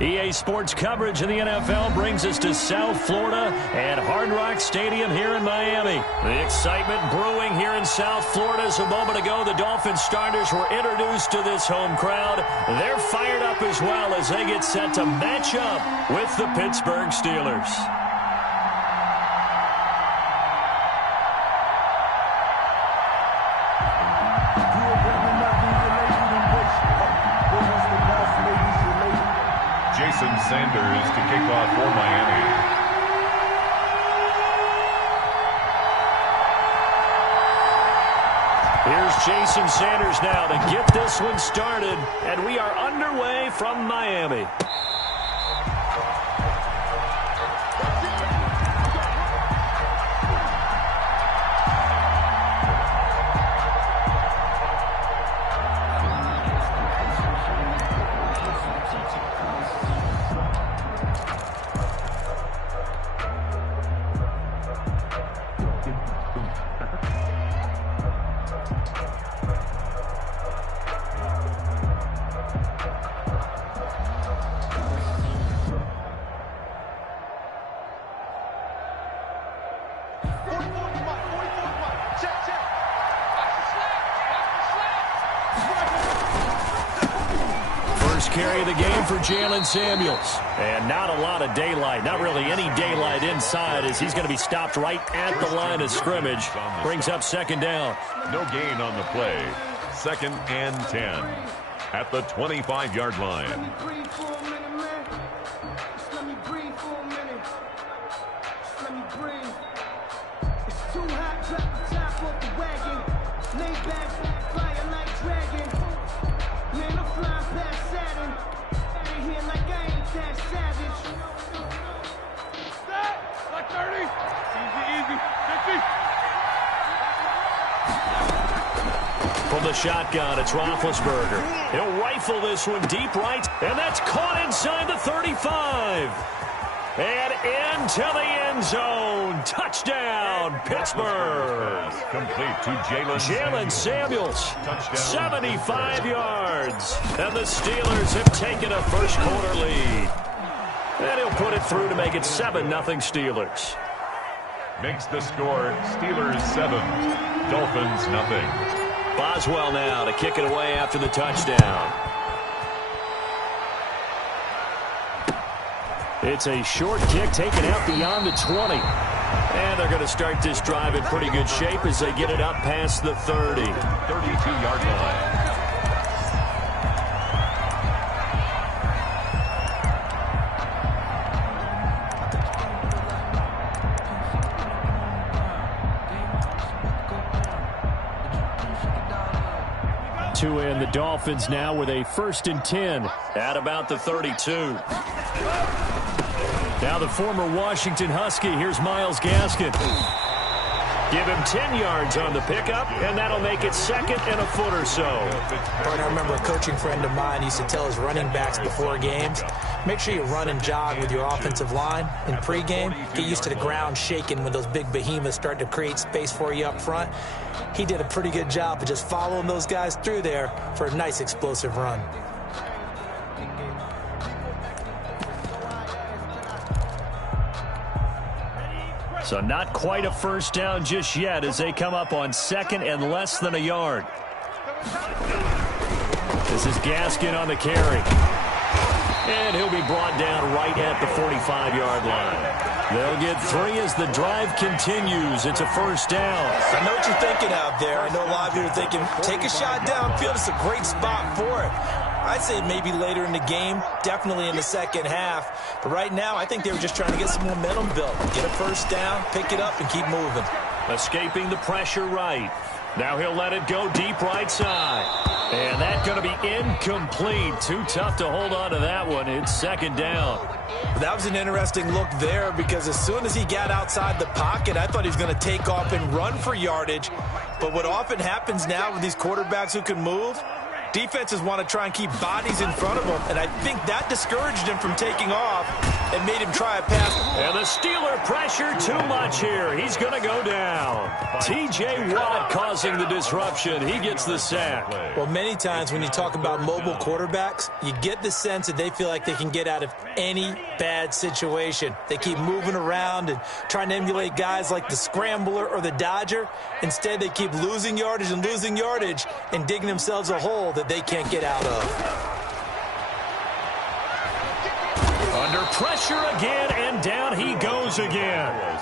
EA Sports coverage of the NFL brings us to South Florida and Hard Rock Stadium here in Miami. The excitement brewing here in South Florida as a moment ago. The Dolphins starters were introduced to this home crowd. They're fired up as well as they get set to match up with the Pittsburgh Steelers. Sanders to kick off for Miami. Here's Jason Sanders now to get this one started, and we are underway from Miami. Carry of the game for Jalen Samuels. And not a lot of daylight, not really any daylight inside as he's going to be stopped right at the line of scrimmage. Brings up second down. No gain on the play. 2nd and 10 at the 25-yard line. From the shotgun, it's Roethlisberger. He'll rifle this one deep right, and that's caught inside the 35. And into the end zone. Touchdown, Pittsburgh. Complete to Jalen Samuels. Touchdown. 75 yards. And the Steelers have taken a first-quarter lead. And he'll put it through to make it 7-0 Steelers. Makes the score Steelers 7, Dolphins 0. Boswell now to kick it away after the touchdown. It's a short kick taken out beyond the 20. And they're going to start this drive in pretty good shape as they get it up past the 30. 32-yard line. Two in, the Dolphins now with a 1st and 10 at about the 32. Now the former Washington Husky, here's Myles Gaskin. Give him 10 yards on the pickup, and that'll make it 2nd and a foot or so. I remember a coaching friend of mine used to tell his running backs before games, make sure you run and jog with your offensive line in pregame. Get used to the ground shaking when those big behemoths start to create space for you up front. He did a pretty good job of just following those guys through there for a nice explosive run. So not quite a first down just yet as they come up on 2nd and less than a yard. This is Gaskin on the carry. And he'll be brought down right at the 45-yard line. They'll get 3 as the drive continues. It's a first down. I know what you're thinking out there. I know a lot of you are thinking, take a shot downfield. It's a great spot for it. I'd say maybe later in the game, definitely in the second half. But right now, I think they were just trying to get some momentum built. Get a first down, pick it up, and keep moving. Escaping the pressure right. Now he'll let it go deep right side. And that's going to be incomplete. Too tough to hold on to that one. It's 2nd down. That was an interesting look there because as soon as he got outside the pocket, I thought he was going to take off and run for yardage. But what often happens now with these quarterbacks who can move, Defenses want to try and keep bodies in front of him, and I think that discouraged him from taking off and made him try a pass. And the Steeler pressure too much here. He's going to go down. T.J. Watt causing the disruption. He gets the sack. Well, many times when you talk about mobile quarterbacks, you get the sense that they feel like they can get out of any bad situation. They keep moving around and trying to emulate guys like the Scrambler or the Dodger. Instead, they keep losing yardage and digging themselves a hole that they can't get out of. Under pressure again, and down he goes again.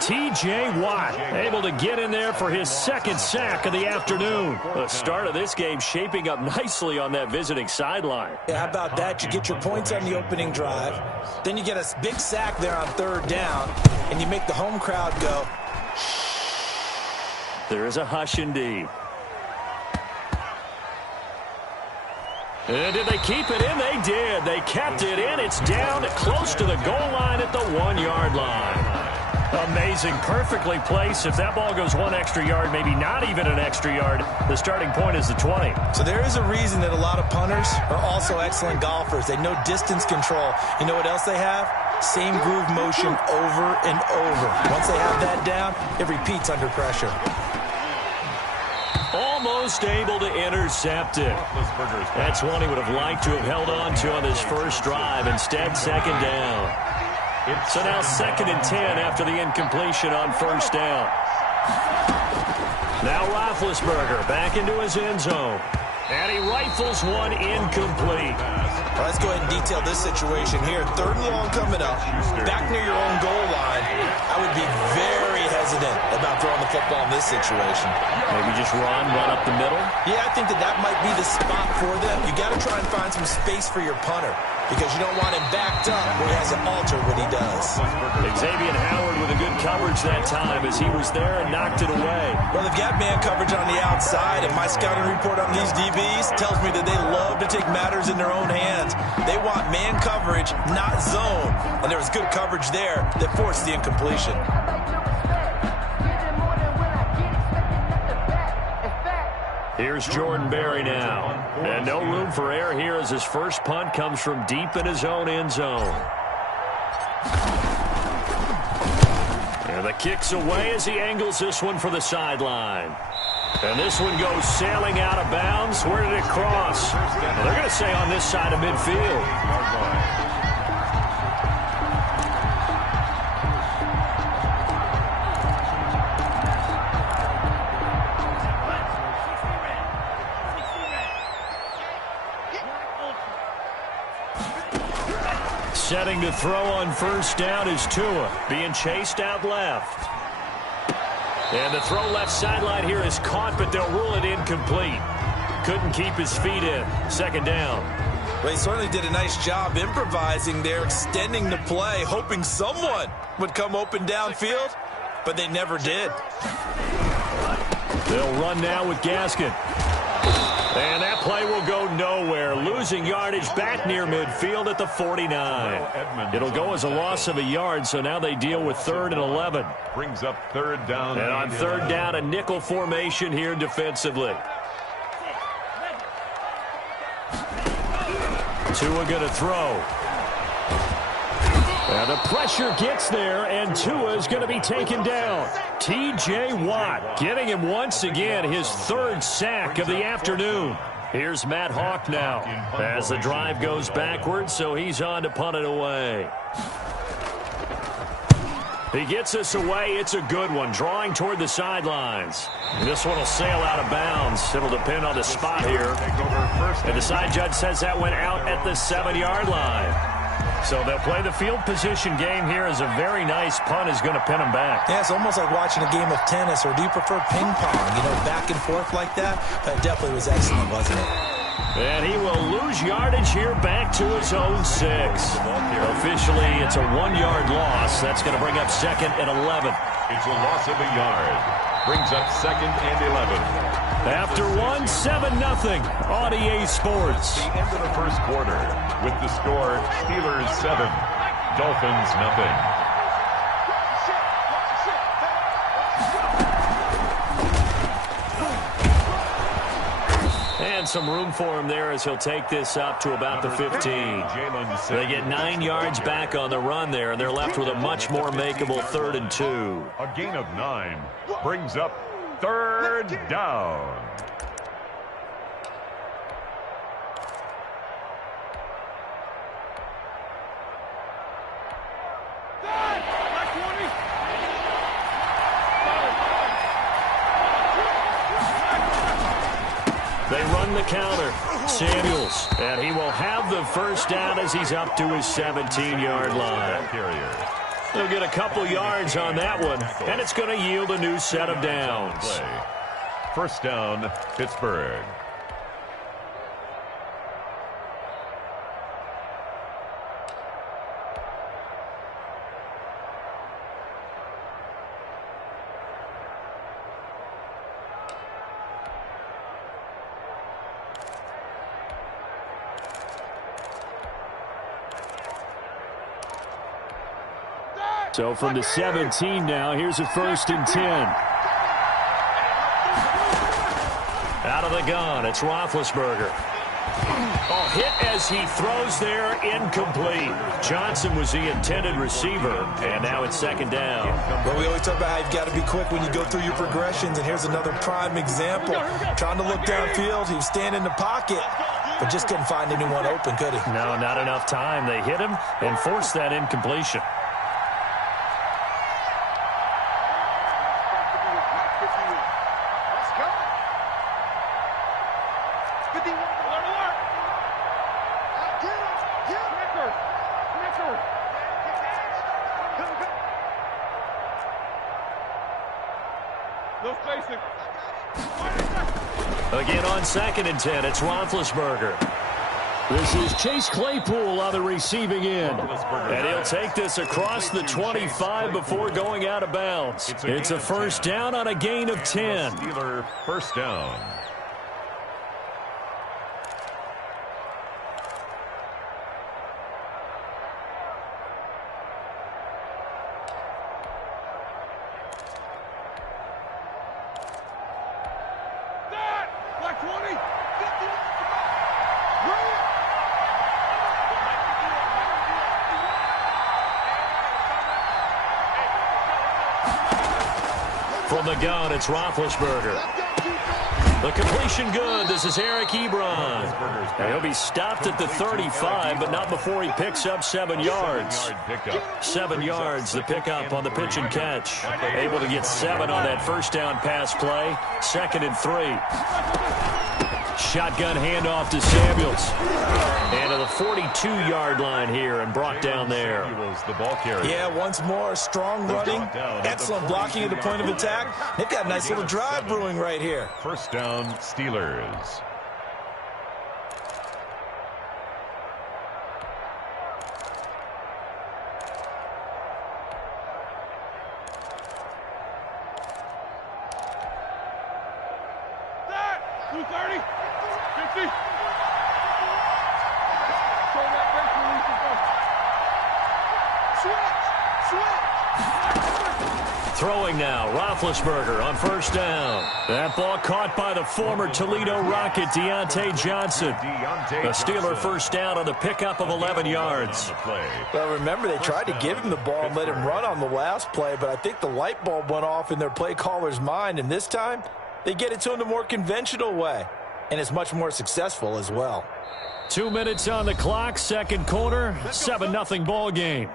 T.J. Watt able to get in there for his second sack of the afternoon. The start of this game shaping up nicely on that visiting sideline. Yeah, how about that? You get your points on the opening drive. Then you get a big sack there on third down, and you make the home crowd go. There is a hush indeed. And did they keep it in? They did. They kept it in. It's down close to the goal line at the 1-yard line. Amazing. Perfectly placed. If that ball goes one extra yard, maybe not even an extra yard, the starting point is the 20. So there is a reason that a lot of punters are also excellent golfers. They know distance control. You know what else they have? Same groove motion over and over. Once they have that down, it repeats under pressure. Almost able to intercept it. That's one he would have liked to have held on to on his first drive. Instead, second down. So now 2nd and 10 after the incompletion on first down. Now Roethlisberger back into his end zone. And he rifles one incomplete. Well, let's go ahead and detail this situation here. 3rd and long coming up. Back near your own goal line. I would be very hesitant about throwing the football in this situation. Maybe just run up the middle? Yeah, I think that might be the spot for them. You got to try and find some space for your punter because you don't want him backed up where he has to alter what he does. Xavier Howard with a good coverage that time as he was there and knocked it away. Well, they've got man coverage on the outside, and my scouting report on these DBs tells me that they love to take matters in their own hands. They want man coverage, not zone. And there was good coverage there that forced the incompletion. Here's Jordan Berry now. And no room for error here as his first punt comes from deep in his own end zone. And the kick's away as he angles this one for the sideline. And this one goes sailing out of bounds. Where did it cross? Well, they're going to say on this side of midfield. Setting to throw on first down is Tua, being chased out left. And the throw left sideline here is caught, but they'll rule it incomplete. Couldn't keep his feet in. Second down. Well, he certainly did a nice job improvising there, extending the play, hoping someone would come open downfield, but they never did. They'll run now with Gaskin. And that play will go nowhere. Losing yardage back near midfield at the 49. It'll go as a loss of a yard, so now they deal with 3rd and 11. Brings up 3rd down. And on 3rd down, a nickel formation here defensively. Tua going to throw. And the pressure gets there, and Tua is going to be taken down. T.J. Watt getting him once again his 3rd sack of the afternoon. Here's Matt Hawk now as the drive goes backwards, so he's on to punt it away. He gets us away. It's a good one, drawing toward the sidelines. And this one will sail out of bounds. It'll depend on the spot here. And the side judge says that went out at the 7-yard line. So they'll play the field position game here as a very nice punt is going to pin them back. Yeah, it's almost like watching a game of tennis, or do you prefer ping pong? You know, back and forth like that? That definitely was excellent, wasn't it? And he will lose yardage here back to his own 6. Officially, it's a 1-yard loss. That's going to bring up 2nd and 11. It's a loss of a yard. Brings up 2nd and 11. After 7-0 on EA Sports. The end of the first quarter with the score Steelers 7, Dolphins 0. And some room for him there as he'll take this up to about the 15. They get 9 yards back on the run there, and they're left with a much more makeable 3rd and 2. A gain of 9 brings up 3rd down. They run the counter. Samuels, and he will have the first down as he's up to his 17-yard line. He'll get a couple yards on that one, and it's going to yield a new set of downs. First down, Pittsburgh. So from the 17 now, here's a 1st and 10. Out of the gun, it's Roethlisberger. Oh, hit as he throws there, incomplete. Johnson was the intended receiver, and now it's 2nd down. Well, we always talk about how you've got to be quick when you go through your progressions, and here's another prime example. Trying to look downfield, he was standing in the pocket, but just couldn't find anyone open, could he? No, not enough time. They hit him and forced that incompletion. Again on 2nd and 10, it's Roethlisberger. This is Chase Claypool on the receiving end. And he'll take this across the 25 before going out of bounds. It's a 1st down on a gain of 10. Steeler first down. From the gun, it's Roethlisberger. The completion good. This is Eric Ebron. And he'll be stopped at the 35, but not before he picks up 7 yards. 7 yards, the pickup on the pitch and catch. Able to get 7 on that 1st down pass play. 2nd and 3. Shotgun handoff to Samuels. And to the 42-yard line here and brought down there. Yeah, once more, strong running, excellent blocking at the point of attack. They've got a nice little drive brewing right here. First down, Steelers. Throwing now, Roethlisberger on 1st down. That ball caught by the former Toledo Rocket, Deontay Johnson. A Steeler 1st down on the pickup of 11 yards. Well, remember, they tried to give him the ball and let him run on the last play, but I think the light bulb went off in their play caller's mind, and this time they get it to him the more conventional way, and it's much more successful as well. 2 minutes on the clock, 2nd quarter, 7-0 ball game.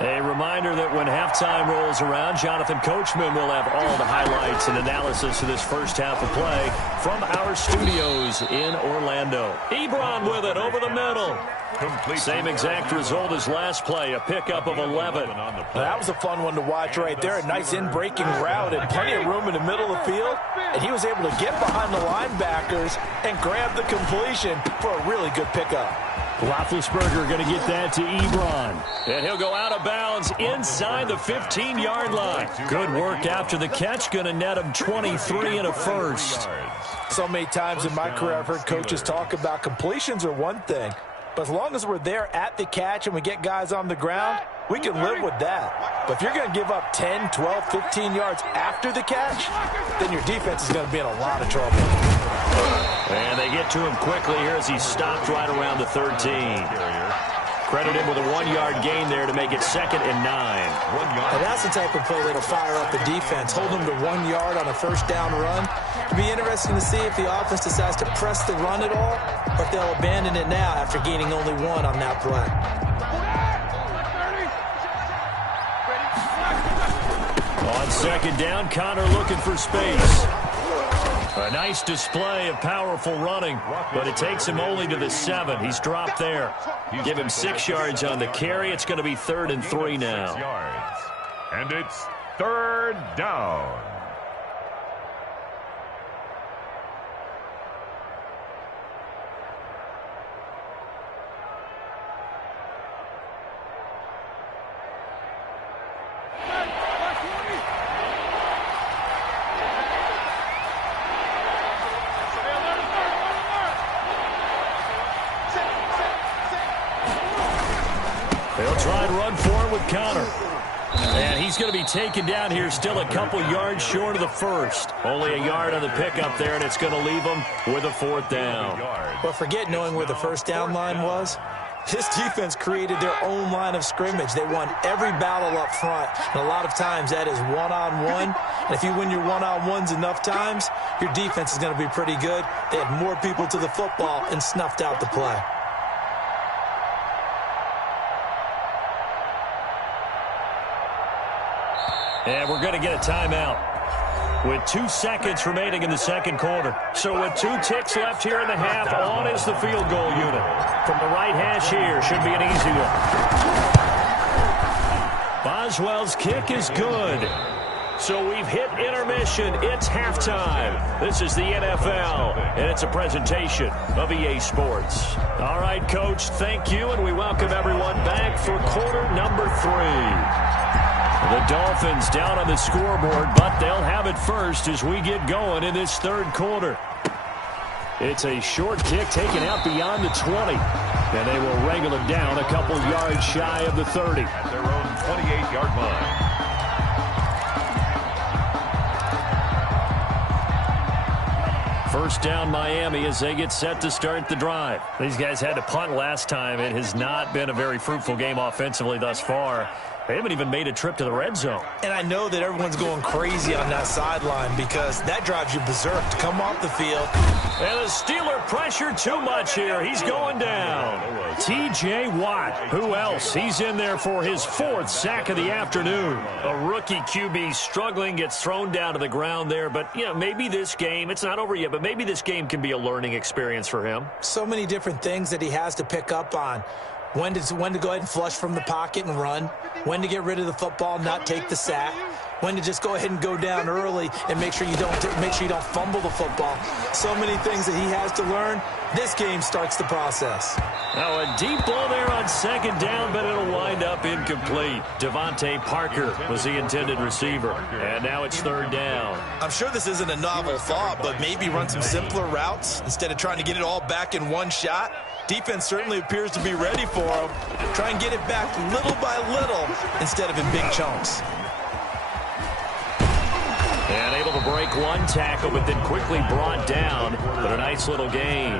A reminder that when halftime rolls around, Jonathan Coachman will have all the highlights and analysis of this 1st half of play from our studios in Orlando. Ebron with it over the middle. Same exact result as last play, a pickup of 11. That was a fun one to watch right there. A nice in-breaking route and plenty of room in the middle of the field. And he was able to get behind the linebackers and grab the completion for a really good pickup. Roethlisberger going to get that to Ebron. And he'll go out of bounds inside the 15-yard line. Good work after the catch. Going to net him 23 and a 1st. So many times in my career I've heard coaches talk about completions are one thing, But as long as we're there at the catch and we get guys on the ground, we can live with that. But if you're going to give up 10, 12, 15 yards after the catch, then your defense is going to be in a lot of trouble. And they get to him quickly here as he stopped right around the 13. Credit him with a 1-yard gain there to make it 2nd and 9. And that's the type of play that'll fire up the defense. Hold them to 1 yard on a first down run. It'll be interesting to see if the offense decides to press the run at all, or if they'll abandon it now after gaining only 1 on that play. On 2nd down, Connor looking for space. A nice display of powerful running, but it takes him only to the 7. He's dropped there. Give him 6 yards on the carry. It's going to be 3rd and 3 now. And it's 3rd down. They'll try and run for it with Connor. And he's going to be taken down here still a couple yards short of the 1st. Only a yard on the pickup there, and it's going to leave him with a 4th down. But forget knowing where the first down line was. This defense created their own line of scrimmage. They won every battle up front, and a lot of times that is one-on-one. And if you win your one-on-ones enough times, your defense is going to be pretty good. They had more people to the football and snuffed out the play. And we're going to get a timeout with 2 seconds remaining in the 2nd quarter. So with 2 ticks left here in the half, on is the field goal unit. From the right hash here, should be an easy one. Boswell's kick is good. So we've hit intermission. It's halftime. This is the NFL, and it's a presentation of EA Sports. All right, Coach, thank you, and we welcome everyone back for quarter number 3. The Dolphins down on the scoreboard, but they'll have it first as we get going in this 3rd quarter. It's a short kick taken out beyond the 20, and they will wrangle it down a couple yards shy of the 30. At their own 28-yard line. First down Miami as they get set to start the drive. These guys had to punt last time. It has not been a very fruitful game offensively thus far. They haven't even made a trip to the red zone. And I know that everyone's going crazy on that sideline because that drives you berserk to come off the field. And the Steeler pressure too much here. He's going down. T.J. Watt. Who else? He's in there for his 4th sack of the afternoon. A rookie QB struggling, gets thrown down to the ground there. But, you know, maybe this game, it's not over yet, but maybe this game can be a learning experience for him. So many different things that he has to pick up on. When to go ahead and flush from the pocket and run. When to get rid of the football, not take the sack. When to just go ahead and go down early and make sure you don't fumble the football. So many things that he has to learn. This game starts the process. Now a deep ball there on 2nd down, but it'll wind up incomplete. Devontae Parker was the intended receiver, and now it's 3rd down. I'm sure this isn't a novel thought, but maybe run some simpler routes instead of trying to get it all back in one shot. Defense certainly appears to be ready for him. Try and get it back little by little instead of in big chunks. And able to break 1 tackle, but then quickly brought down. But a nice little gain.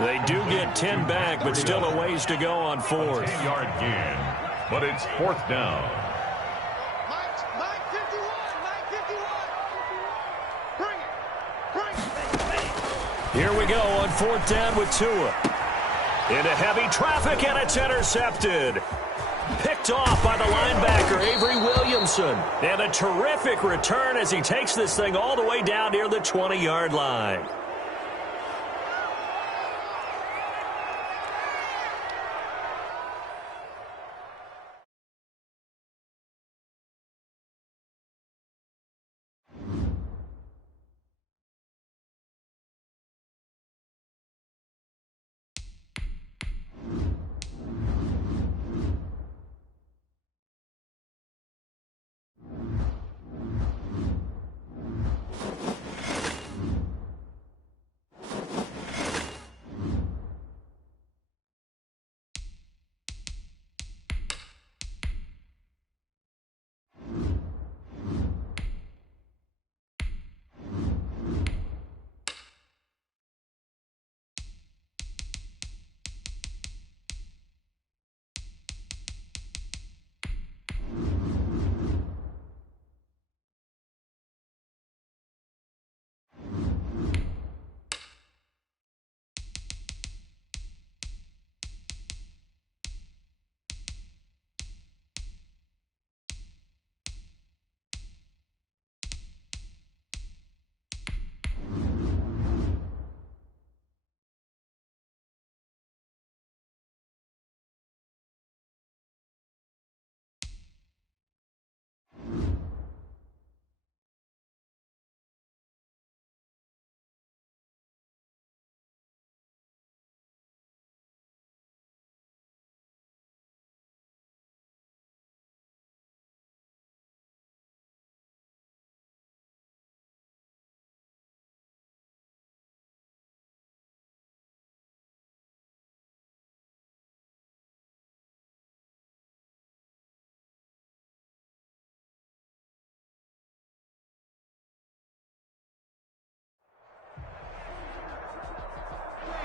They do get 10 back, but still a ways to go on 4th. 10-yard gain, but it's 4th down. Here we go on 4th down with Tua. Into heavy traffic, and it's intercepted. Picked off by the linebacker, Avery Williamson. And a terrific return as he takes this thing all the way down near the 20-yard line.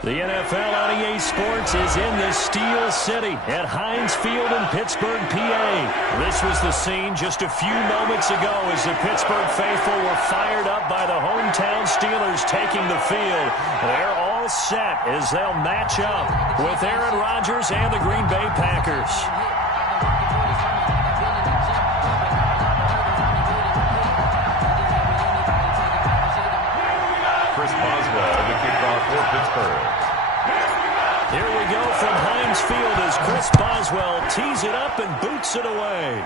The NFL on EA Sports is in the Steel City at Heinz Field in Pittsburgh, PA. This was the scene just a few moments ago as the Pittsburgh faithful were fired up by the hometown Steelers taking the field. They're all set as they'll match up with Aaron Rodgers and the Green Bay Packers. For Pittsburgh. Here we go from Heinz Field as Chris Boswell tees it up and boots it away.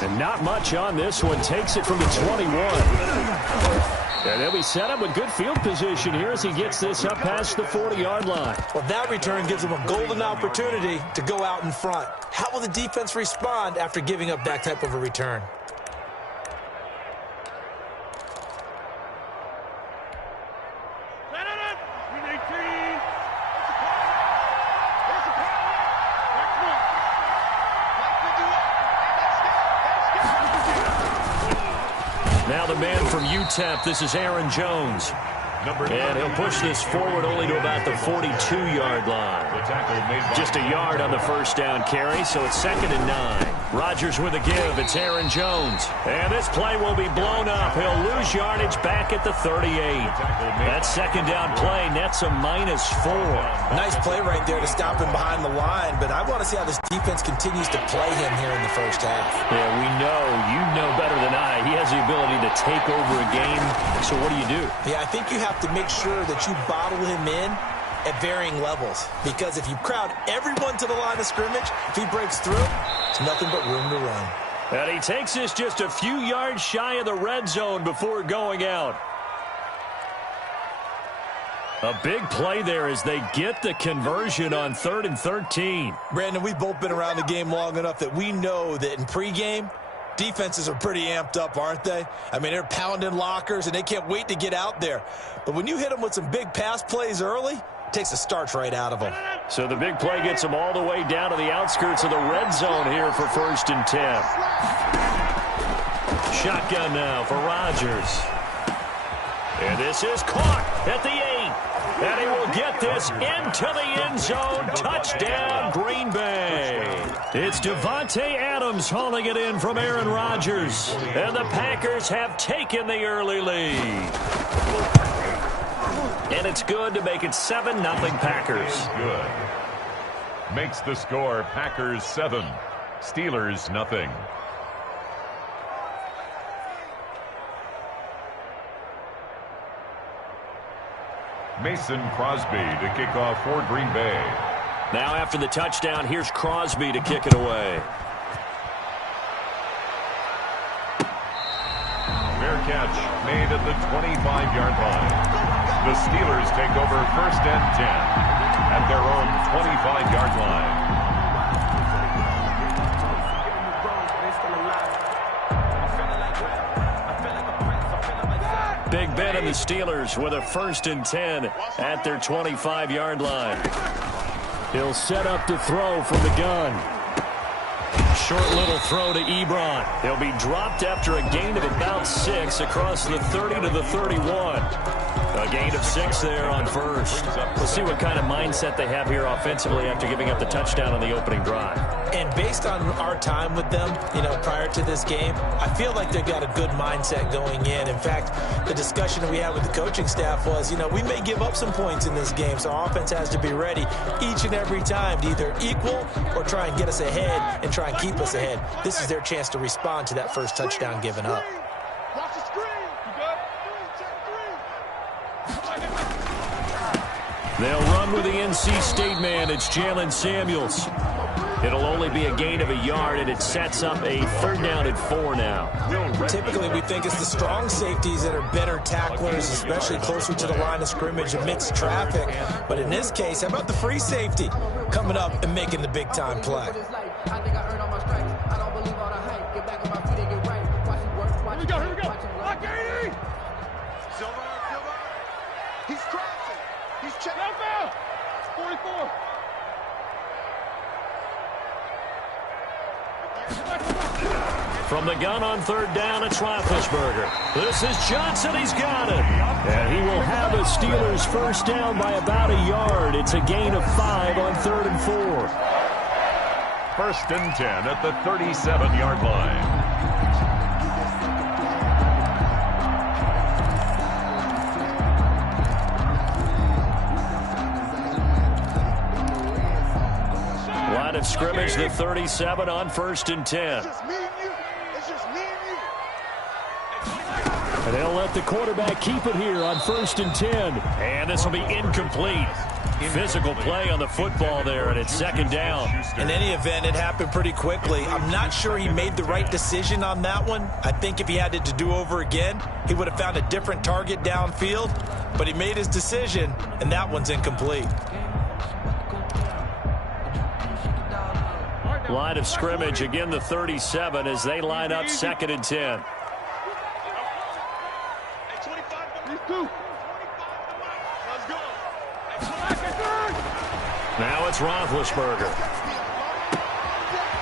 And not much on this one. Takes it from the 21. And they'll be set up with good field position here as he gets this up past the 40-yard line. Well, that return gives him a golden opportunity to go out in front. How will the defense respond after giving up that type of a return? Now the man from UTEP, this is Aaron Jones. And he'll push this forward only to about the 42-yard line. Just a yard on the first down carry, so it's 2nd and 9. Rodgers with a give. It's Aaron Jones. And this play will be blown up. He'll lose yardage back at the 38. That second down play nets a -4. Nice play right there to stop him behind the line, but I want to see how this defense continues to play him here in the first half. Yeah, we know. You know better than I. He has the ability to take over a game. So what do you do? Yeah, I think you have to make sure that you bottle him in at varying levels, because if you crowd everyone to the line of scrimmage, if he breaks through, it's nothing but room to run. And he takes this just a few yards shy of the red zone before going out. A big play there as they get the conversion on 3rd and 13. Brandon, we've both been around the game long enough that we know that in pregame, defenses are pretty amped up, aren't they? I mean, they're pounding lockers, and they can't wait to get out there. But when you hit them with some big pass plays early, it takes the starch right out of them. So the big play gets them all the way down to the outskirts of the red zone here for 1st and 10. Shotgun now for Rodgers. And this is caught at the 8. And he will get this into the end zone. Touchdown, Green Bay. It's Devontae Adams hauling it in from Aaron Rodgers. And the Packers have taken the early lead. And it's good to make it 7-0 Packers. Good. Makes the score Packers 7, Steelers nothing. Mason Crosby to kick off for Green Bay. Now after the touchdown, here's Crosby to kick it away. Fair catch made at the 25-yard line. The Steelers take over 1st and 10 at their own 25-yard line. Big Ben and the Steelers with a 1st and 10 at their 25-yard line. He'll set up to throw from the gun. Short little throw to Ebron. He'll be dropped after a gain of about 6 across the 30 to the 31. A gain of 6 there on 1st. We'll see what kind of mindset they have here offensively after giving up the touchdown on the opening drive. And based on our time with them, prior to this game, I feel like they've got a good mindset going in. In fact, the discussion that we had with the coaching staff was, we may give up some points in this game, so our offense has to be ready each and every time to either equal or try and get us ahead and try and keep us ahead. This is their chance to respond to that first touchdown given up. They'll run with the NC State man. It's Jalen Samuels. It'll only be a gain of a yard, and it sets up a 3rd down and 4 now. Typically, we think it's the strong safeties that are better tacklers, especially closer to the line of scrimmage amidst traffic. But in this case, how about the free safety coming up and making the big-time play? Here we go. Lock 80! Silver. He's crossing. He's checking. No foul. 44. From the gun on third down, it's Roethlisberger. This is Johnson. He's got it. And he will have a Steelers first down by about a yard. It's a gain of 5 on 3rd and 4. First and 10 at the 37-yard line. Line of scrimmage, the 37 on 1st and 10. And they'll let the quarterback keep it here on 1st and 10. And this will be incomplete. Physical play on the football there, and it's 2nd down. In any event, it happened pretty quickly. I'm not sure he made the right decision on that one. I think if he had it to do over again, he would have found a different target downfield. But he made his decision, and that one's incomplete. Line of scrimmage, again the 37 as they line up 2nd and 10. Now it's Roethlisberger.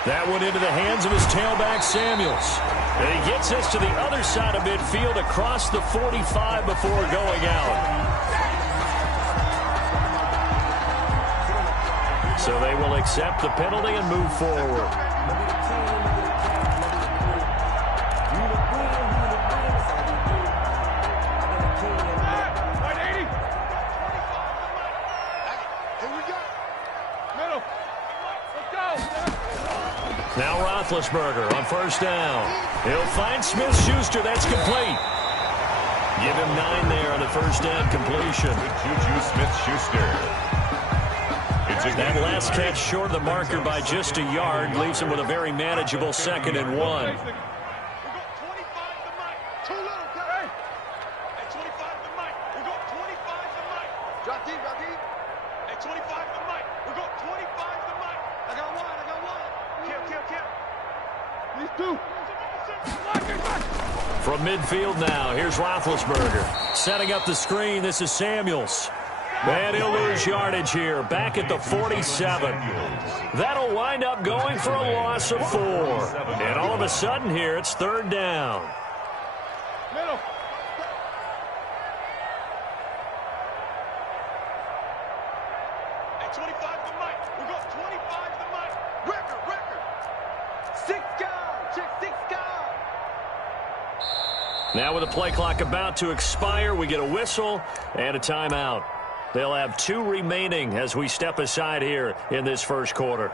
That one into the hands of his tailback, Samuels. And he gets this to the other side of midfield across the 45 before going out. So they will accept the penalty and move forward. Now Roethlisberger on 1st down. He'll find Smith-Schuster. That's complete. Give him 9 there on the 1st down completion. Juju Smith-Schuster. That last catch short of the marker by just a yard leaves him with a very manageable 2nd and 1. From midfield now, here's Roethlisberger. Setting up the screen, this is Samuels. And he'll lose yardage here, back at the 47. That'll wind up going for a loss of 4. And all of a sudden here, it's 3rd down. Middle. At 25 to Mike. We got 25 to Mike. Record. 6 guys. Check 6 guys. Now with the play clock about to expire, we get a whistle and a timeout. They'll have 2 remaining as we step aside here in this first quarter.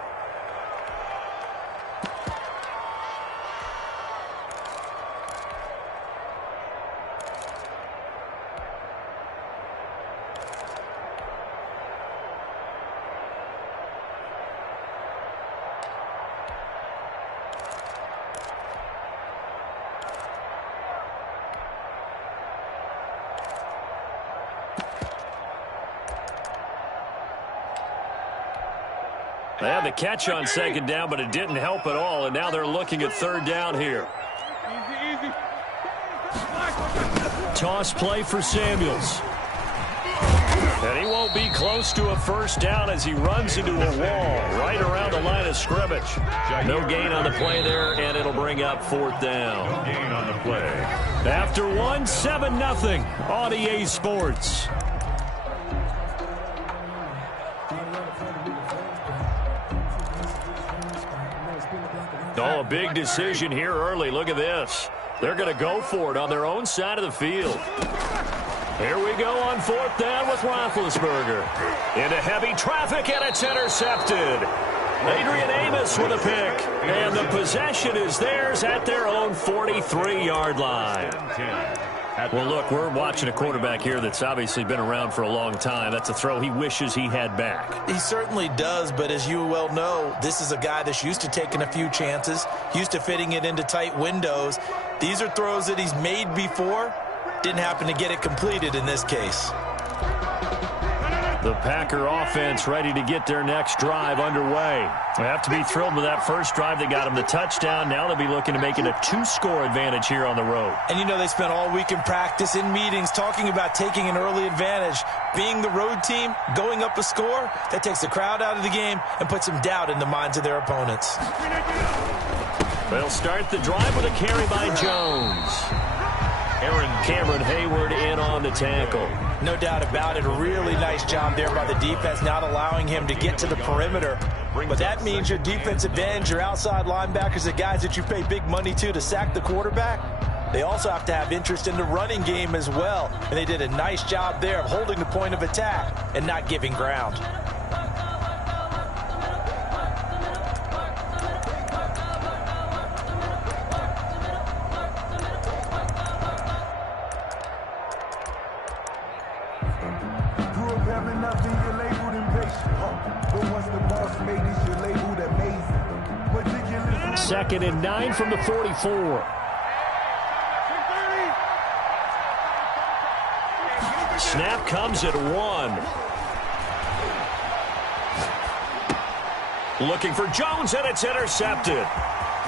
They had the catch on 2nd down, but it didn't help at all, and now they're looking at 3rd down here. Easy. Toss play for Samuels. And he won't be close to a first down as he runs into a wall right around the line of scrimmage. No gain on the play there, and it'll bring up 4th down. No gain on the play. After 1, 7-0 on EA Sports. Oh, a big decision here early. Look at this. They're going to go for it on their own side of the field. Here we go on 4th down with Roethlisberger. Into heavy traffic, and it's intercepted. Adrian Amos with a pick. And the possession is theirs at their own 43-yard line. Well, look, we're watching a quarterback here that's obviously been around for a long time. That's a throw he wishes he had back. He certainly does, but as you well know, this is a guy that's used to taking a few chances, used to fitting it into tight windows. These are throws that he's made before. Didn't happen to get it completed in this case. The Packer offense ready to get their next drive underway. They have to be thrilled with that first drive that got them the touchdown. Now they'll be looking to make it a 2-score advantage here on the road. And you know they spent all week in practice, in meetings, talking about taking an early advantage. Being the road team, going up a score, that takes the crowd out of the game and puts some doubt in the minds of their opponents. They'll start the drive with a carry by Jones. Cameron Hayward in on the tackle. No doubt about it. A really nice job there by the defense, not allowing him to get to the perimeter. But that means your defensive ends, your outside linebackers, the guys that you pay big money to sack the quarterback, they also have to have interest in the running game as well. And they did a nice job there of holding the point of attack and not giving ground. Second and 9 from the 44. Snap comes at 1. Looking for Jones, and it's intercepted.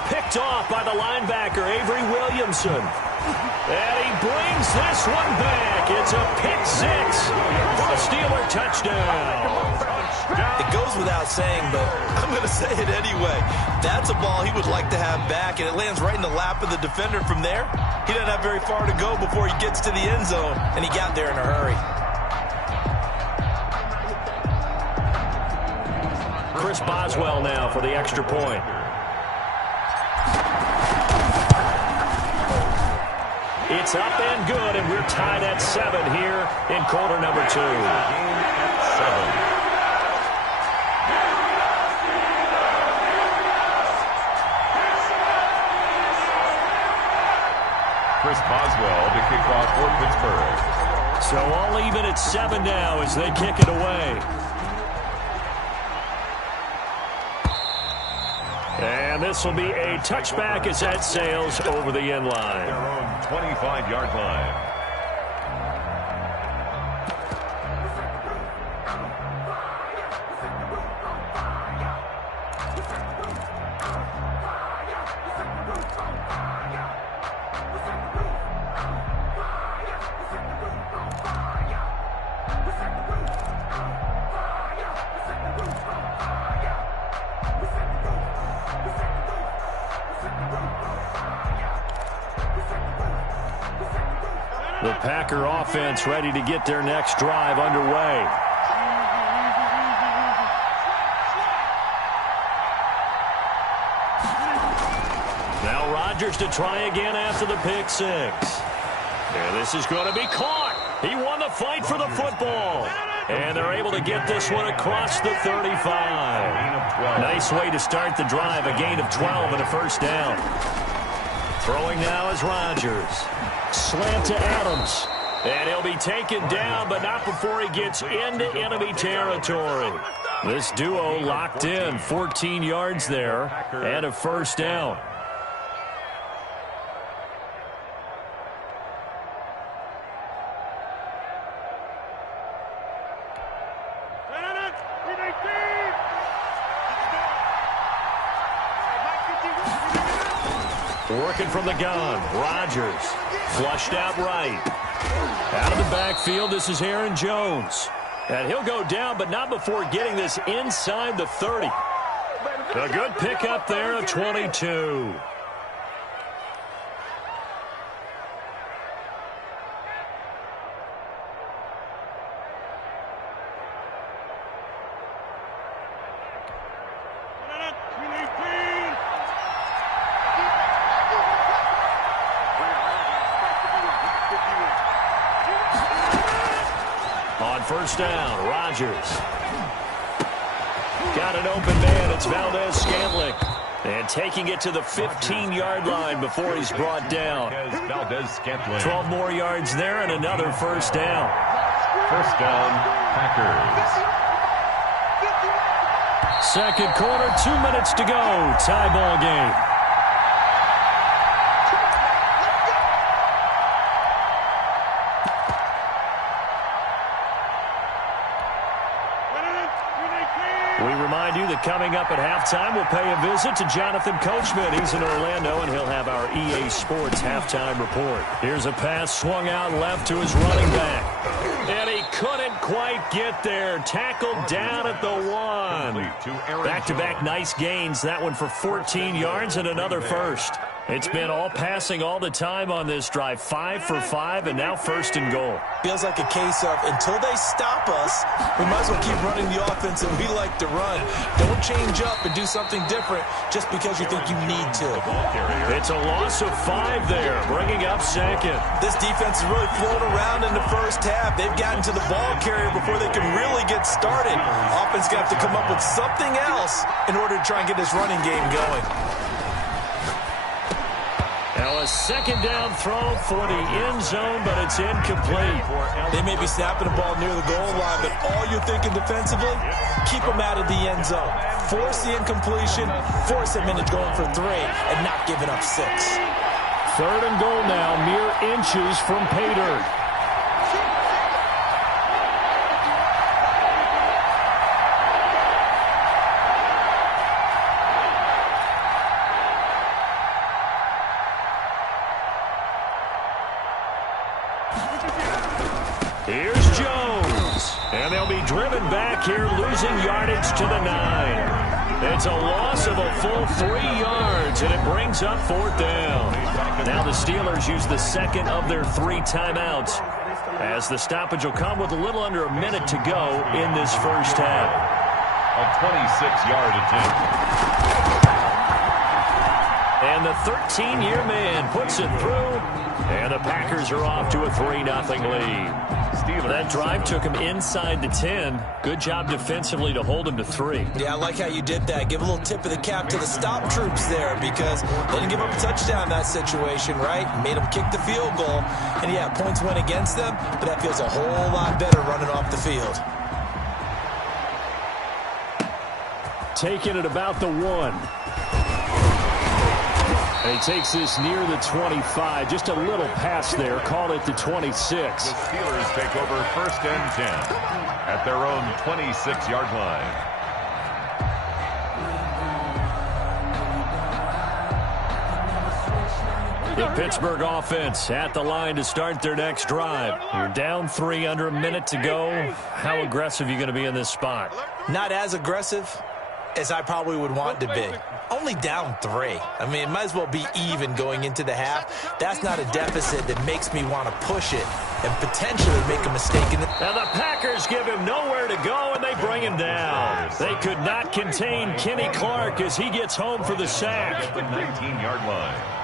Picked off by the linebacker, Avery Williamson. And he brings this one back. It's a pick 6 for a Steeler touchdown. It goes without saying, but I'm going to say it anyway. That's a ball he would like to have back, and it lands right in the lap of the defender from there. He doesn't have very far to go before he gets to the end zone, and he got there in a hurry. Chris Boswell now for the extra point. It's up and good, and we're tied at 7 here in quarter number 2. Game at 7. Chris Boswell to kick off for Pittsburgh. So all even at 7 now as they kick it away. And this will be a touchback as that sails over the end line. Their own 25-yard line. The Packer offense ready to get their next drive underway. Now Rodgers to try again after the pick 6. And this is going to be caught. He won the fight for the football. And they're able to get this one across the 35. Nice way to start the drive. A gain of 12 and a first down. Throwing now is Rodgers. Slant to Adams. And he'll be taken down, but not before he gets into enemy territory. This duo locked in. 14 yards there and a first down. Working from the gun. Rodgers flushed out right. Out of the backfield, this is Aaron Jones. And he'll go down, but not before getting this inside the 30. A good pickup there at 22. First down, Rodgers. Got an open man. It's Valdez-Scantling. And taking it to the 15-yard line before he's brought down. 12 more yards there and another first down. First down, Packers. Second quarter, 2 minutes to go. Tie ball game. Coming up at halftime, we'll pay a visit to Jonathan Coachman. He's in Orlando, and he'll have our EA Sports halftime report. Here's a pass swung out left to his running back. And he couldn't quite get there. Tackled down at the 1. Back-to-back nice gains. That one for 14 yards and another first. It's been all passing all the time on this drive. 5 for 5, and now first and goal. Feels like a case of until they stop us, we might as well keep running the offense that we like to run. Don't change up and do something different just because you think you need to. It's a loss of 5 there, bringing up second. This defense is really flown around in the first half. They've gotten to the ball carrier before they can really get started. Offense going to have to come up with something else in order to try and get this running game going. Now a second down throw for the end zone, but it's incomplete. They may be snapping the ball near the goal line, but all you're thinking defensively, keep them out of the end zone. Force the incompletion, force them into going for 3, and not giving up 6. Third and goal now, mere inches from pay dirt. Here's Jones, and they'll be driven back here, losing yardage to the 9. It's a loss of a full 3 yards, and it brings up 4th down. Now the Steelers use the second of their 3 timeouts, as the stoppage will come with a little under a minute to go in this first half. A 26-yard attempt. And the 13-year man puts it through, and the Packers are off to a 3-0 lead. That drive took him inside the 10. Good job defensively to hold him to 3. Yeah, I like how you did that. Give a little tip of the cap to the stop troops there, because they didn't give up a touchdown in that situation, right? Made them kick the field goal. And yeah, points went against them, but that feels a whole lot better running off the field. Taking it about the 1. And he takes this near the 25. Just a little pass there. Call it the 26. The Steelers take over first and 10 at their own 26-yard line. The Pittsburgh offense at the line to start their next drive. You're down 3, under a minute to go. How aggressive are you going to be in this spot? Not as aggressive as I probably would want to be. Only down 3. I mean, it might as well be even going into the half. That's not a deficit that makes me want to push it and potentially make a mistake. And the Packers give him nowhere to go, and they bring him down. They could not contain Kenny Clark as he gets home for the sack. The 19-yard line.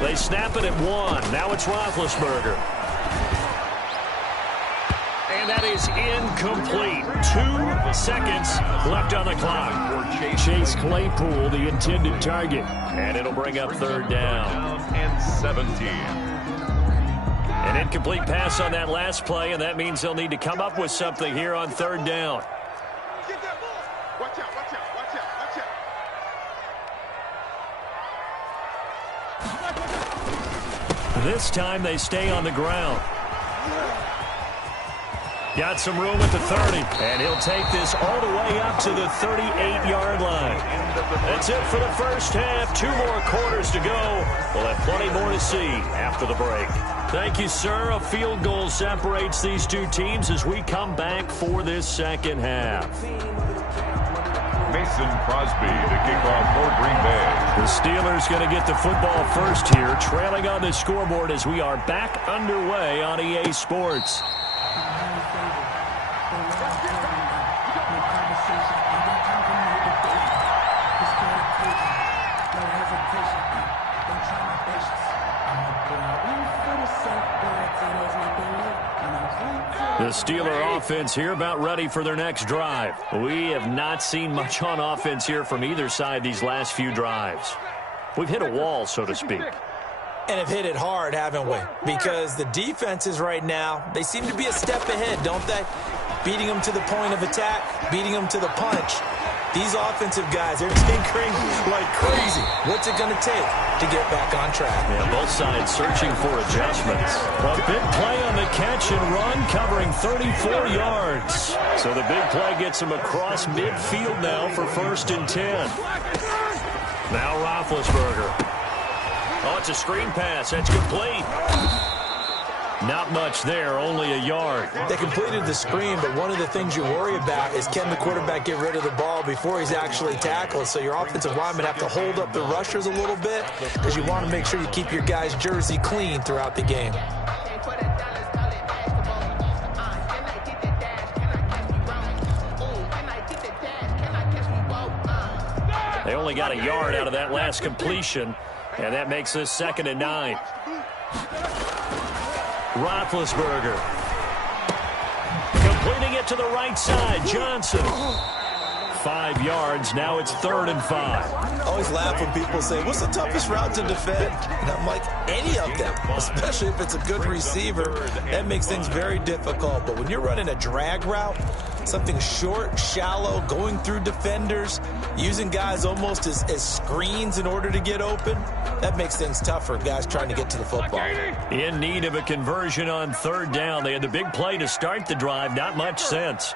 They snap it at 1. Now it's Roethlisberger. And that is incomplete. 2 seconds left on the clock. Chase Claypool, the intended target. And it'll bring up 3rd down. And 17. An incomplete pass on that last play, and that means they'll need to come up with something here on 3rd down. Get that ball. Watch out, watch out, watch out, watch out. This time they stay on the ground. Got some room at the 30, and he'll take this all the way up to the 38-yard line. That's it for the first half. 2 more quarters to go. We'll have plenty more to see after the break. Thank you, sir. A field goal separates these 2 teams as we come back for this second half. Mason Crosby to kick off for Green Bay. The Steelers going to get the football first here, trailing on the scoreboard as we are back underway on EA Sports. The Steeler offense here about ready for their next drive. We have not seen much on offense here from either side these last few drives. We've hit a wall, so to speak. And have hit it hard, haven't we? Because the defenses right now, they seem to be a step ahead, don't they? Beating them to the point of attack, beating them to the punch. These offensive guys, they're tinkering like crazy. What's it going to take to get back on track? Yeah, both sides searching for adjustments. A big play on the catch and run, covering 34 yards. So the big play gets him across midfield now for 1st and 10. Now Roethlisberger. Oh, it's a screen pass. That's complete. Not much there, only a yard. They completed the screen, but one of the things you worry about is can the quarterback get rid of the ball before he's actually tackled? So your offensive linemen have to hold up the rushers a little bit because you want to make sure you keep your guy's jersey clean throughout the game. They only got a yard out of that last completion, and that makes this 2nd and 9. Roethlisberger. Completing it to the right side. Johnson. 5 yards. Now it's 3rd and 5. I always laugh when people say, what's the toughest route to defend? And I'm like, any of them, especially if it's a good receiver. That makes things very difficult. But when you're running a drag route, something short, shallow, going through defenders, using guys almost as screens in order to get open, that makes things tougher, guys trying to get to the football. In need of a conversion on 3rd down. They had the big play to start the drive. Not much sense.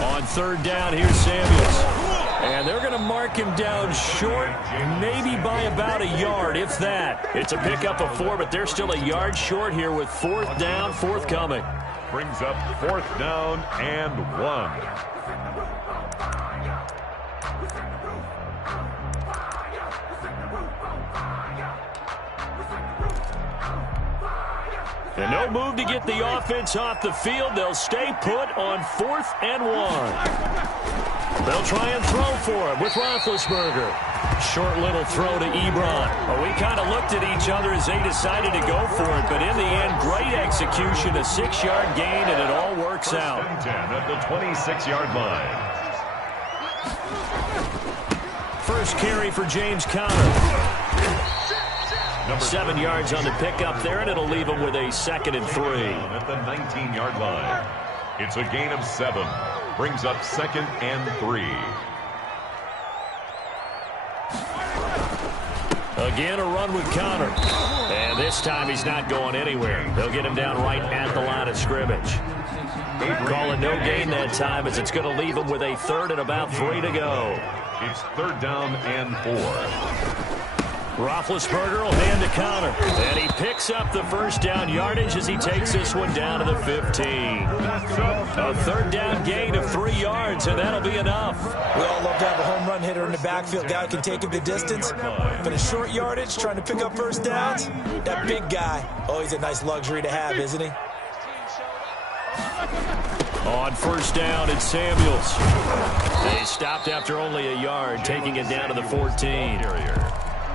On 3rd down, here's Samuels. And they're going to mark him down short, maybe by about a yard, if that. It's a pickup of 4, but they're still a yard short here with 4th down, forthcoming. Brings up 4th down and 1. And no move to get the offense off the field. They'll stay put on 4th and 1. They'll try and throw for it with Roethlisberger. Short little throw to Ebron. Well, we kind of looked at each other as they decided to go for it, but in the end, great execution, a 6-yard gain, and it all works out. 10 at the 26-yard line. First carry for James Conner. 7 yards on the pickup there, and it'll leave him with a 2nd and 3. At the 19-yard line. It's a gain of 7. Brings up 2nd and 3. Again, a run with Conner. And this time he's not going anywhere. They'll get him down right at the line of scrimmage. Calling no gain that time as it's going to leave him with a 3rd and about 3 to go. It's 3rd down and 4. Roethlisberger will hand to Conner. And he picks up the 1st down yardage as he takes this one down to the 15. A 3rd down gain of 3 yards, and that'll be enough. We all love to have a home run hitter in the backfield. Guy who can take it the distance. But a short yardage, trying to pick up 1st downs, that big guy, oh, he's a nice luxury to have, isn't he? On 1st down, it's Samuels. They stopped after only a yard, taking it down to the 14.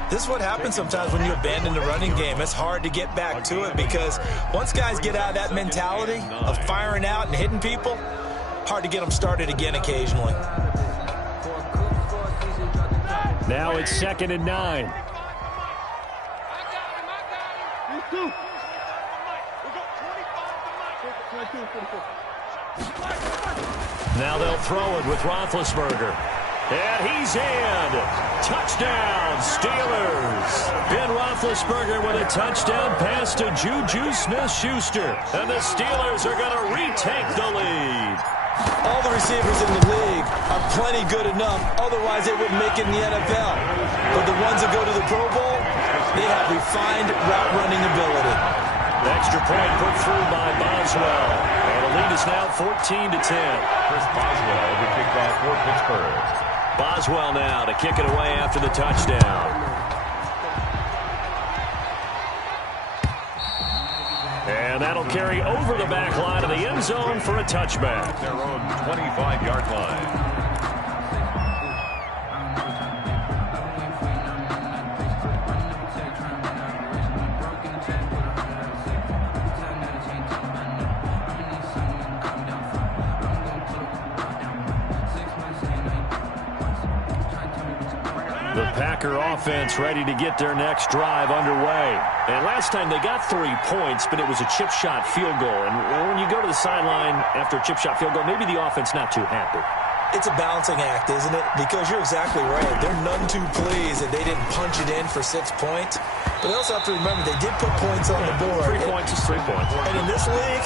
This is what happens sometimes when you abandon the running game. It's hard to get back to it because once guys get out of that mentality of firing out and hitting people, hard to get them started again occasionally. Now it's 2nd and 9. Now they'll throw it with Roethlisberger. And he's in. Touchdown, Steelers. Ben Roethlisberger with a touchdown pass to Juju Smith-Schuster. And the Steelers are going to retake the lead. All the receivers in the league are plenty good enough. Otherwise, they wouldn't make it in the NFL. But the ones that go to the Pro Bowl, they have refined route running ability. The extra point put through by Boswell. And the lead is now 14-10. Chris Boswell, the kickoff for Pittsburgh. Boswell now to kick it away after the touchdown. And that'll carry over the back line of the end zone for a touchback. Their own 25-yard line. The Packer offense ready to get their next drive underway. And last time they got 3 points, but it was a chip shot field goal. And when you go to the sideline after a chip shot field goal, maybe the offense not too happy. It's a balancing act, isn't it? Because you're exactly right. They're none too pleased that they didn't punch it in for 6 points. But they also have to remember they did put points on the board. 3 points is 3 points. And in this league,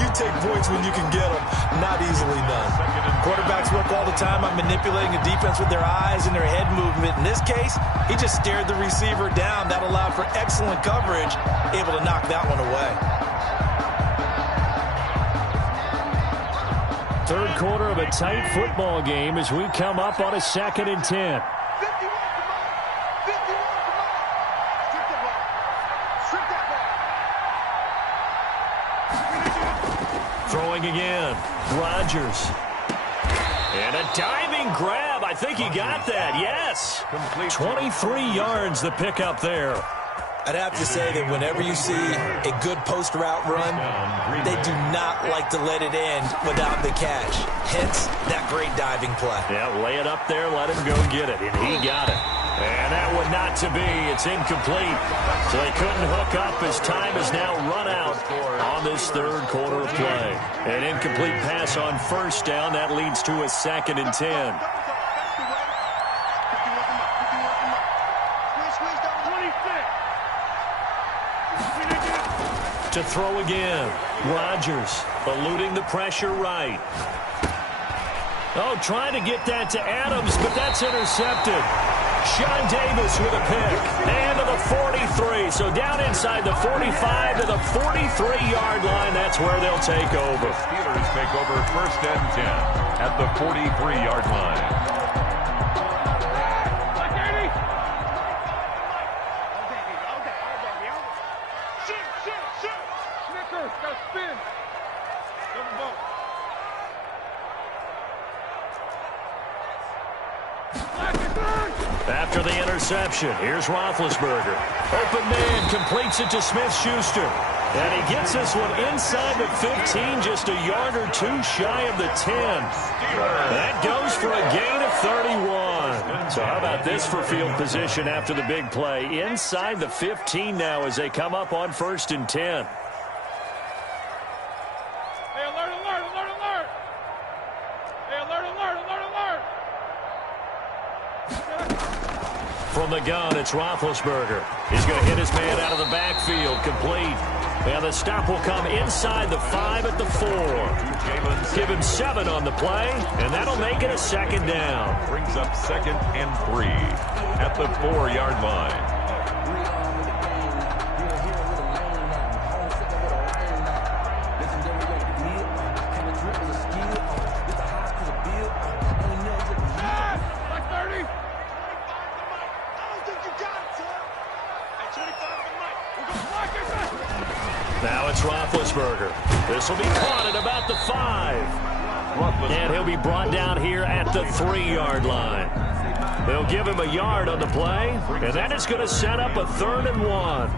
you take points when you can get them. Not easily done. Quarterbacks work all the time on manipulating a defense with their eyes and their head movement. In this case, he just stared the receiver down. That allowed for excellent coverage, able to knock that one away. Third quarter of a tight football game as we come up on a 2nd and 10. Throwing again. Rodgers. And a diving grab. I think he got that. Yes. 23 yards the pickup there. I'd have to say that whenever you see a good post route run, they do not like to let it end without the catch. Hence, that great diving play. Yeah, lay it up there, let him go get it, and he got it. And that one not to be. It's incomplete. So they couldn't hook up as time has now run out on this third quarter of play. An incomplete pass on first down. That leads to a 2nd and 10. To throw again. Rodgers eluding the pressure right. Oh, trying to get that to Adams, but that's intercepted. Sean Davis with a pick. And to the 43. So down inside the 45 to the 43-yard line. That's where they'll take over. The Steelers take over 1st and 10 at the 43-yard line. After the interception, here's Roethlisberger. Open man, completes it to Smith-Schuster. And he gets this one inside the 15, just a yard or 2 shy of the 10. That goes for a gain of 31. So how about this for field position after the big play? Inside the 15 now as they come up on 1st and 10. From the gun, it's Roethlisberger. He's going to hit his man out of the backfield, complete. And the stop will come inside the 5 at the 4. Give him 7 on the play, and that'll make it a 2nd down. Brings up 2nd and 3 at the 4-yard line. Now it's Roethlisberger. This will be caught at about the 5. And he'll be brought down here at the 3-yard line. They'll give him a yard on the play, and that is going to set up a 3rd and 1.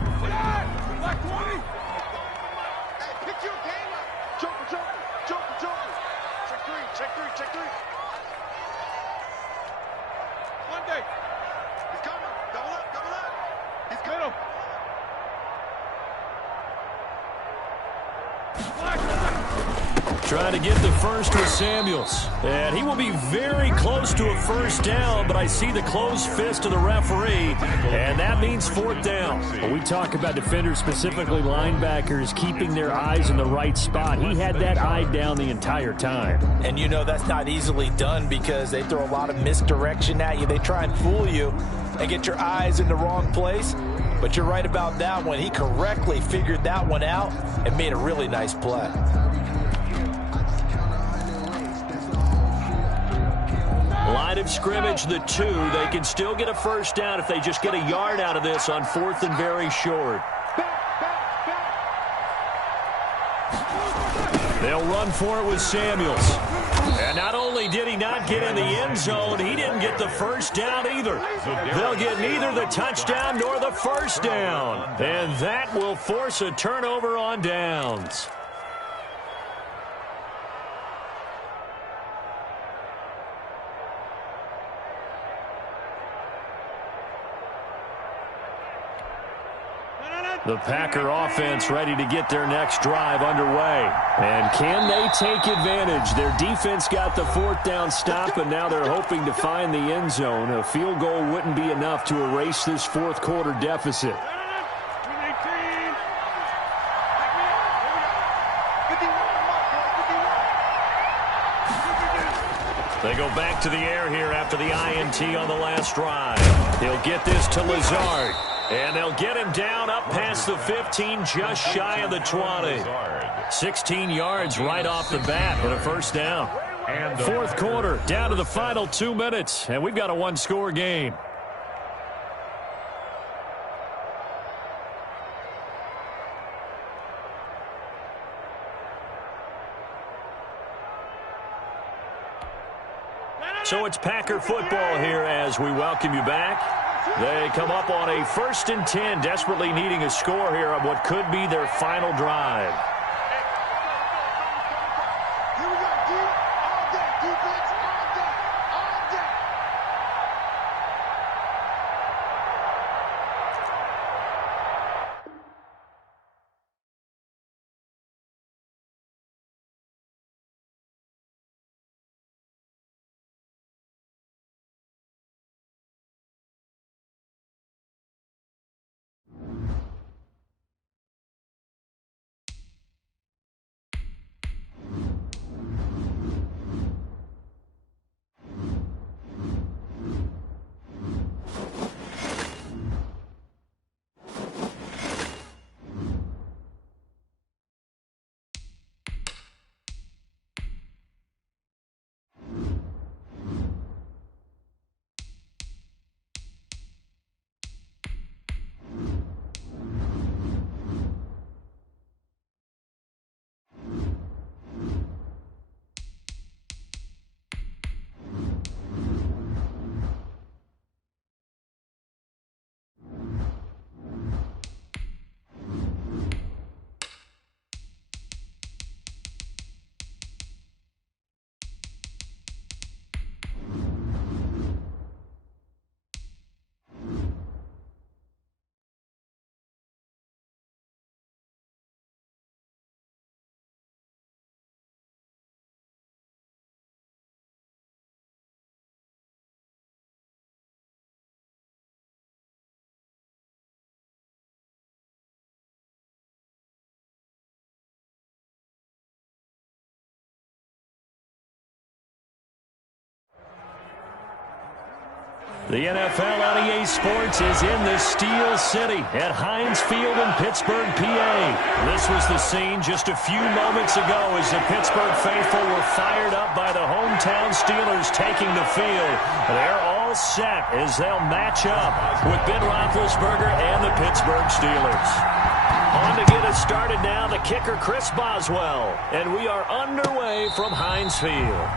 Trying to get the first with Samuels. And he will be very close to a 1st down, but I see the closed fist of the referee, and that means 4th down. When we talk about defenders, specifically linebackers, keeping their eyes in the right spot, he had that eye down the entire time. And you know that's not easily done because they throw a lot of misdirection at you. They try and fool you and get your eyes in the wrong place. But you're right about that one. He correctly figured that one out and made a really nice play. Line of scrimmage, the 2. They can still get a 1st down if they just get a yard out of this on 4th and very short. They'll run for it with Samuels. And not only did he not get in the end zone, he didn't get the 1st down either. They'll get neither the touchdown nor the 1st down. And that will force a turnover on downs. The Packer offense ready to get their next drive underway. And can they take advantage? Their defense got the fourth down stop, and now they're hoping to find the end zone. A field goal wouldn't be enough to erase this fourth quarter deficit. They go back to the air here after the INT on the last drive. He'll get this to Lazard. And they'll get him down up past the 15, just shy of the 20. 16 yards right off the bat and a first down. Fourth quarter, down to the final 2 minutes, and we've got a one-score game. So it's Packer football here as we welcome you back. They come up on a 1st and 10, desperately needing a score here on what could be their final drive. Here we go, D. All day, defense, all day, all day. The NFL on EA Sports is in the Steel City at Heinz Field in Pittsburgh, PA. This was the scene just a few moments ago as the Pittsburgh faithful were fired up by the hometown Steelers taking the field. They're all set as they'll match up with Ben Roethlisberger and the Pittsburgh Steelers. On to get us started now, the kicker Chris Boswell. And we are underway from Heinz Field.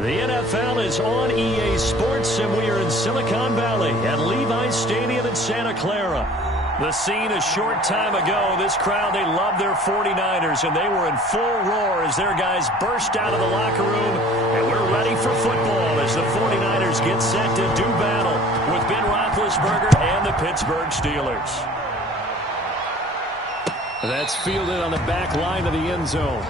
The NFL is on EA Sports, and we are in Silicon Valley at Levi's Stadium in Santa Clara. The scene a short time ago, this crowd, they love their 49ers, and they were in full roar as their guys burst out of the locker room, and we're ready for football as the 49ers get set to do battle with Ben Roethlisberger and the Pittsburgh Steelers. That's fielded on the back line of the end zone.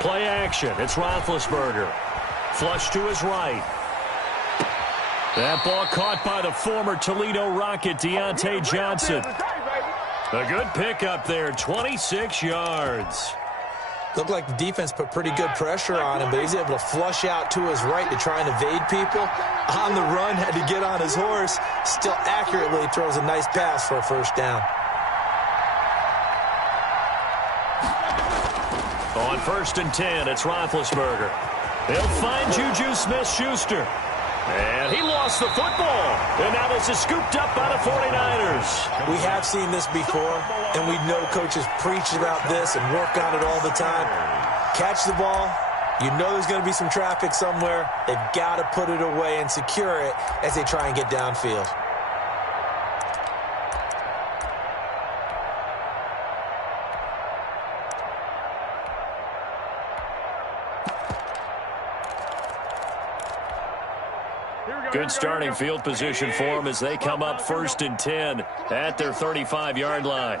Play action. It's Roethlisberger. Flush to his right. That ball caught by the former Toledo Rocket, Deontay Johnson. A good pickup there, 26 yards. Looked like the defense put pretty good pressure on him, but he's able to flush out to his right to try and evade people. On the run, had to get on his horse. Still accurately throws a nice pass for a first down. On 1st and 10, it's Roethlisberger. He'll find Juju Smith-Schuster. And he lost the football. And now this is scooped up by the 49ers. We have seen this before, and we know coaches preach about this and work on it all the time. Catch the ball. You know there's going to be some traffic somewhere. They've got to put it away and secure it as they try and get downfield. Good starting field position for them as they come up 1st and 10 at their 35-yard line.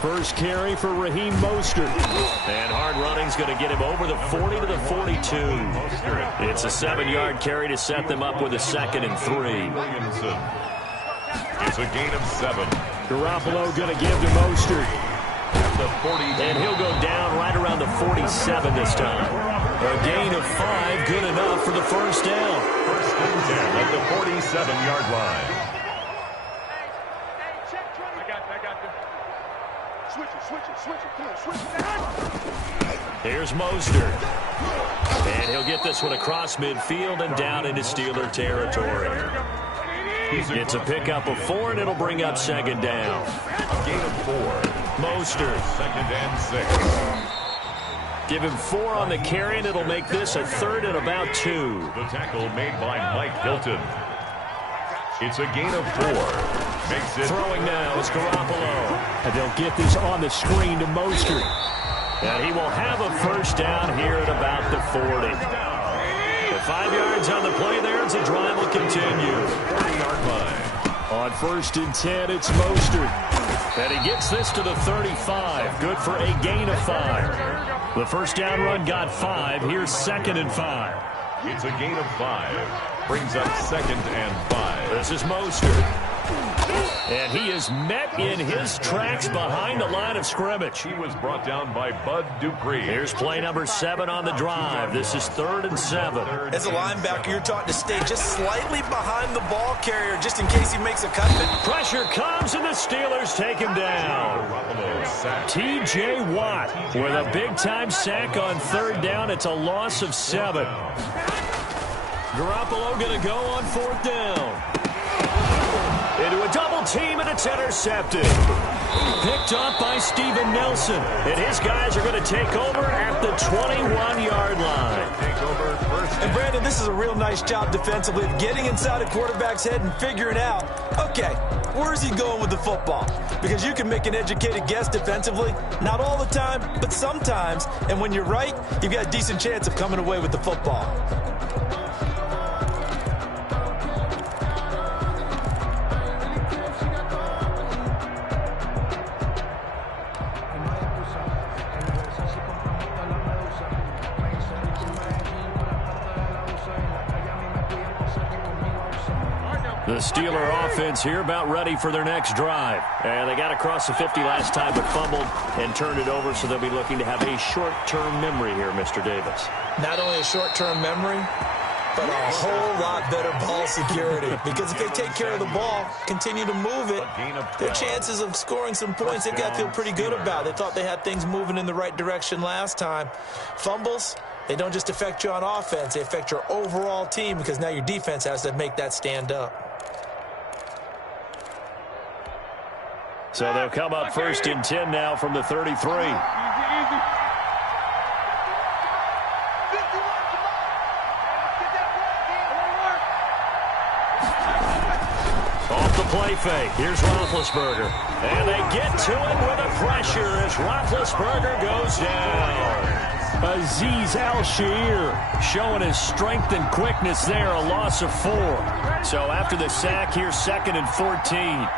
First carry for Raheem Mostert. And hard running's going to get him over the 40 to the 42. It's a 7-yard carry to set them up with a 2nd and 3. It's a gain of 7. Garoppolo going to give to Mostert. And he'll go down right around the 47 this time. A gain of 5, good enough for the first down. 1st and 10 at the 47-yard line. Here's Mostert. And he'll get this one across midfield and down into Steeler territory. It's a pickup of 4, and it'll bring up 2nd down. A gain of 4. Mostert. 2nd and 6. Give him 4 on the carry, and it'll make this a 3rd and about 2. The tackle made by Mike Hilton. It's a gain of 4. Makes it. Throwing now is Garoppolo. And they'll get this on the screen to Mostert. And he will have a first down here at about the 40. The 5 yards on the play there, as the drive will continue. 30-yard line. On 1st and 10, it's Mostert. And he gets this to the 35. Good for a gain of 5. The first down run got 5. Here's 2nd and 5. It's a gain of 5. Brings up 2nd and 5. This is Mostert. And he is met in his tracks behind the line of scrimmage. He was brought down by Bud Dupree. Here's play number 7 on the drive. This is 3rd and 7. As a linebacker, you're taught to stay just slightly behind the ball carrier just in case he makes a cut. Pressure comes, and the Steelers take him down. T.J. Watt with a big-time sack on 3rd down. It's a loss of 7. Garoppolo going to go on 4th down. Into a double team, and it's intercepted. Picked up by Steven Nelson. And his guys are going to take over at the 21-yard line. And Brandon, this is a real nice job defensively of getting inside a quarterback's head and figuring out, okay, where's he going with the football? Because you can make an educated guess defensively. Not all the time, but sometimes. And when you're right, you've got a decent chance of coming away with the football. The Steeler offense here about ready for their next drive. And they got across the 50 last time but fumbled and turned it over, so they'll be looking to have a short-term memory here, Mr. Davis. Not only a short-term memory, but a whole lot better ball security. Because if they take care of the ball, continue to move it, their chances of scoring some points, they've got to feel pretty good about. They thought they had things moving in the right direction last time. Fumbles, they don't just affect you on offense, they affect your overall team because now your defense has to make that stand up. So they'll come up first and 10 now from the 33. Off the play fake. Here's Roethlisberger. And they get to it with a pressure as Roethlisberger goes down. Azeez Al-Shaair showing his strength and quickness there, a loss of 4. So after the sack, here's 2nd and 14.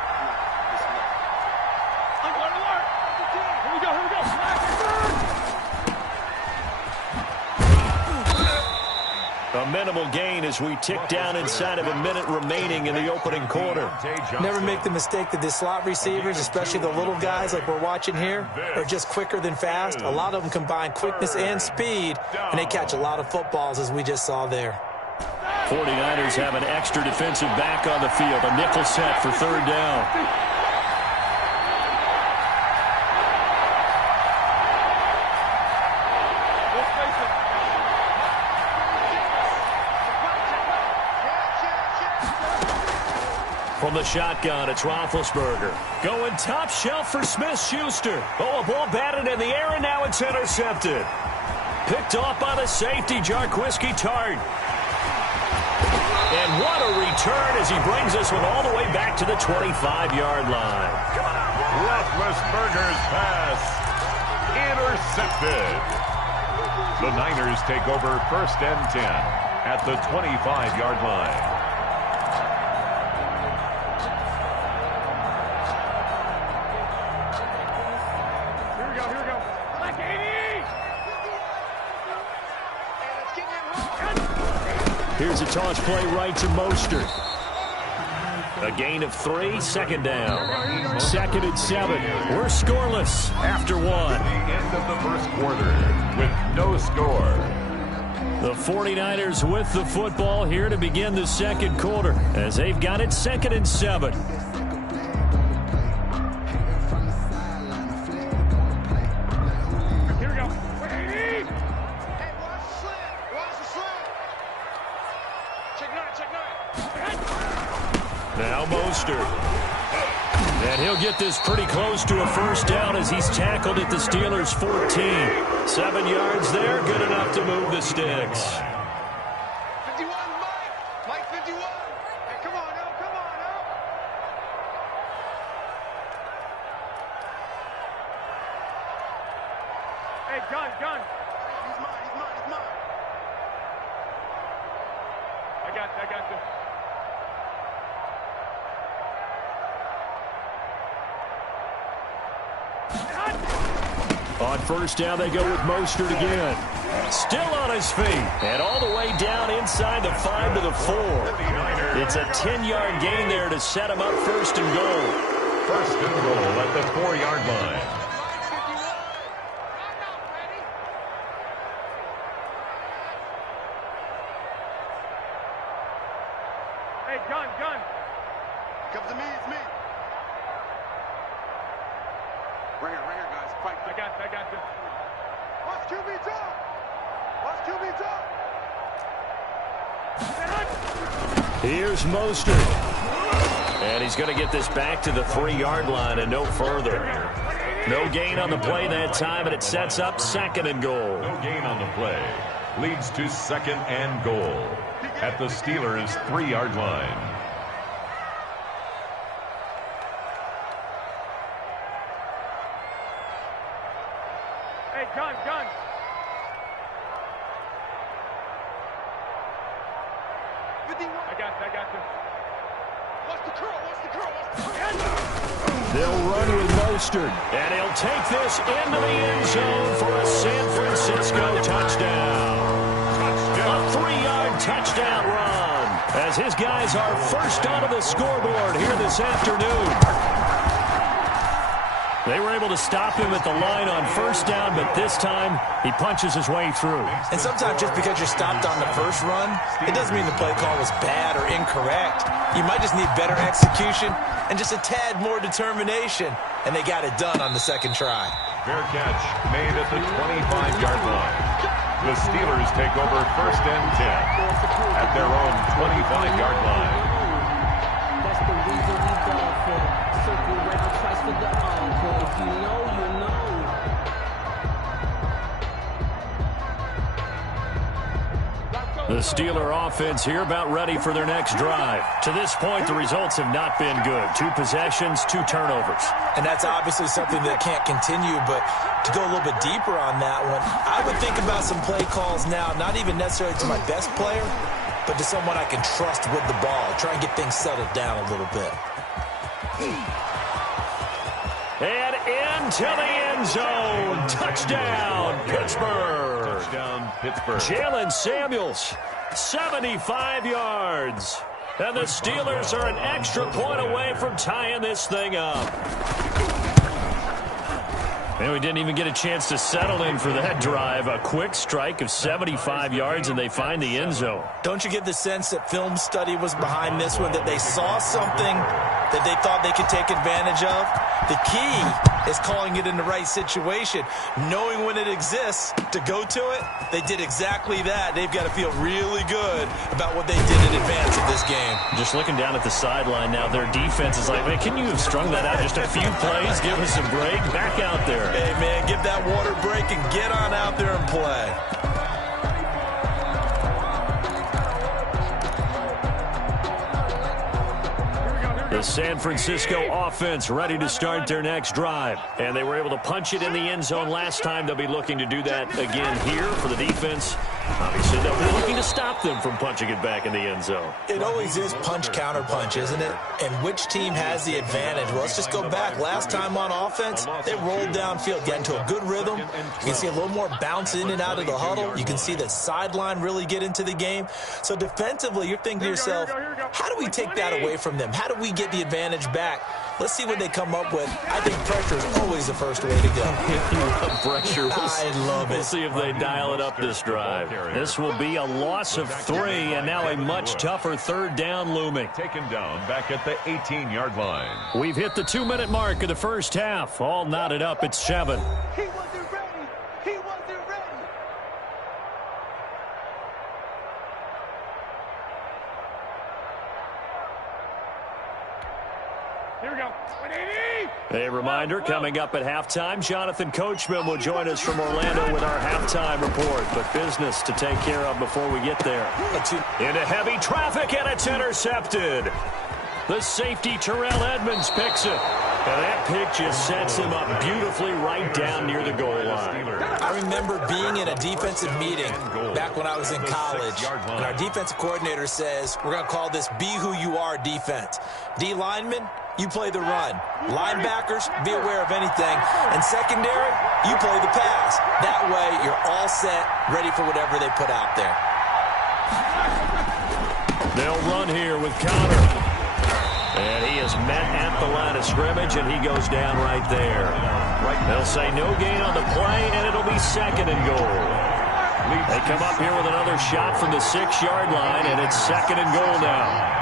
A minimal gain as we tick down inside of a minute remaining in the opening quarter. Never make the mistake that the slot receivers, especially the little guys like we're watching here, are just quicker than fast. A lot of them combine quickness and speed, and they catch a lot of footballs as we just saw there. 49ers have an extra defensive back on the field, a nickel set for 3rd down. From the shotgun, it's Roethlisberger. Going top shelf for Smith-Schuster. Oh, a ball batted in the air, and now it's intercepted. Picked off by the safety, Jarquiski Tart. And what a return as he brings us one all the way back to the 25-yard line. Roethlisberger's pass intercepted. The Niners take over 1st and 10 at the 25-yard line. Here's a toss play right to Mostert. A gain of 3, 2nd down. 2nd and 7. We're scoreless after 1. The end of the first quarter with no score. The 49ers with the football here to begin the 2nd quarter as they've got it 2nd and 7. Now Mostert. And he'll get this pretty close to a 1st down as he's tackled at the Steelers' 14. 7 yards there, good enough to move the sticks. 51, Mike 51. Hey, come on now, come on now. Hey, gun. He's mine. I got you. On 1st down, they go with Mostert again. Still on his feet. And all the way down inside the 5 to the 4. It's a 10-yard gain there to set him up 1st and goal. 1st and goal at the 4-yard line. Hey, gun. Comes to me, it's me. Right here, guys. Fight. I got you. Watch QB drop. Here's Mostert. And he's going to get this back to the 3-yard line and no further. No gain on the play that time, and it sets up 2nd and goal. No gain on the play. Leads to 2nd and goal at the Steelers' 3-yard line. Hey, gun. I got you. Watch the curl. They'll run with Mostert. And he'll take this into the end zone for a San Francisco touchdown. A 3-yard touchdown run. as his guys are first onto the scoreboard here this afternoon. They were able to stop him at the line on first down, but this time he punches his way through. And sometimes just because you're stopped on the first run, it doesn't mean the play call was bad or incorrect. You might just need better execution and just a tad more determination. And they got it done on the second try. Fair catch made at the 25-yard line. The Steelers take over first and 10 at their own 25-yard line. That's the reason we ball for. Circle around, twice for the encore. If you know, you know. The Steeler offense here about ready for their next drive. To this point, the results have not been good. 2 possessions, 2 turnovers. And that's obviously something that can't continue, but to go a little bit deeper on that one, I would think about some play calls now, not even necessarily to my best player, but to someone I can trust with the ball. Try and get things settled down a little bit. And into the end zone. Touchdown, Pittsburgh. Touchdown, Pittsburgh. Jalen Samuels, 75 yards. And the Steelers are an extra point away from tying this thing up. And we didn't even get a chance to settle in for that drive. A quick strike of 75 yards, and they find the end zone. Don't you get the sense that film study was behind this one, that they saw something that they thought they could take advantage of? The key is calling it in the right situation, knowing when it exists to go to it. They did exactly that. They've got to feel really good about what they did in advance of this game. Just looking down at the sideline now, their defense is like, man, can you have strung that out just a few plays? Give us a break. Back out there. Hey, man, give that water break and get on out there and play. The San Francisco offense ready to start their next drive. And they were able to punch it in the end zone last time. They'll be looking to do that again here for the defense. Obviously, they'll be looking to stop them from punching it back in the end zone. It always is punch-counter-punch, isn't it? And which team has the advantage? Well, let's just go back. Last time on offense, they rolled downfield, got into a good rhythm. You can see a little more bounce in and out of the huddle. You can see the sideline really get into the game. So defensively, you're thinking to yourself, how do we take that away from them? How do we get the advantage back? Let's see what they come up with. I think pressure is always the first way to go. You love pressure. I love it. We'll see if they dial it up this drive. This will be a loss of 3, and now a much tougher third down looming. Taken down back at the 18-yard line. We've hit the 2-minute mark of the first half. All knotted up at 7. He wasn't ready. He wasn't ready. Here we go. 180. A reminder, coming up at halftime, Jonathan Coachman will join us from Orlando with our halftime report. But business to take care of before we get there. Into heavy traffic, and it's intercepted. The safety, Terrell Edmonds, picks it. And that pick just sets him up beautifully right down near the goal line. I remember being in a defensive meeting back when I was in college, and our defensive coordinator says, we're going to call this Be Who You Are defense. D linemen, you play the run. Linebackers, be aware of anything. And secondary, you play the pass. That way, you're all set, ready for whatever they put out there. They'll run here with Connor. And he is met at the line of scrimmage, and he goes down right there. They'll say no gain on the play, and it'll be 2nd and goal. They come up here with another shot from the 6-yard line, and it's 2nd and goal now.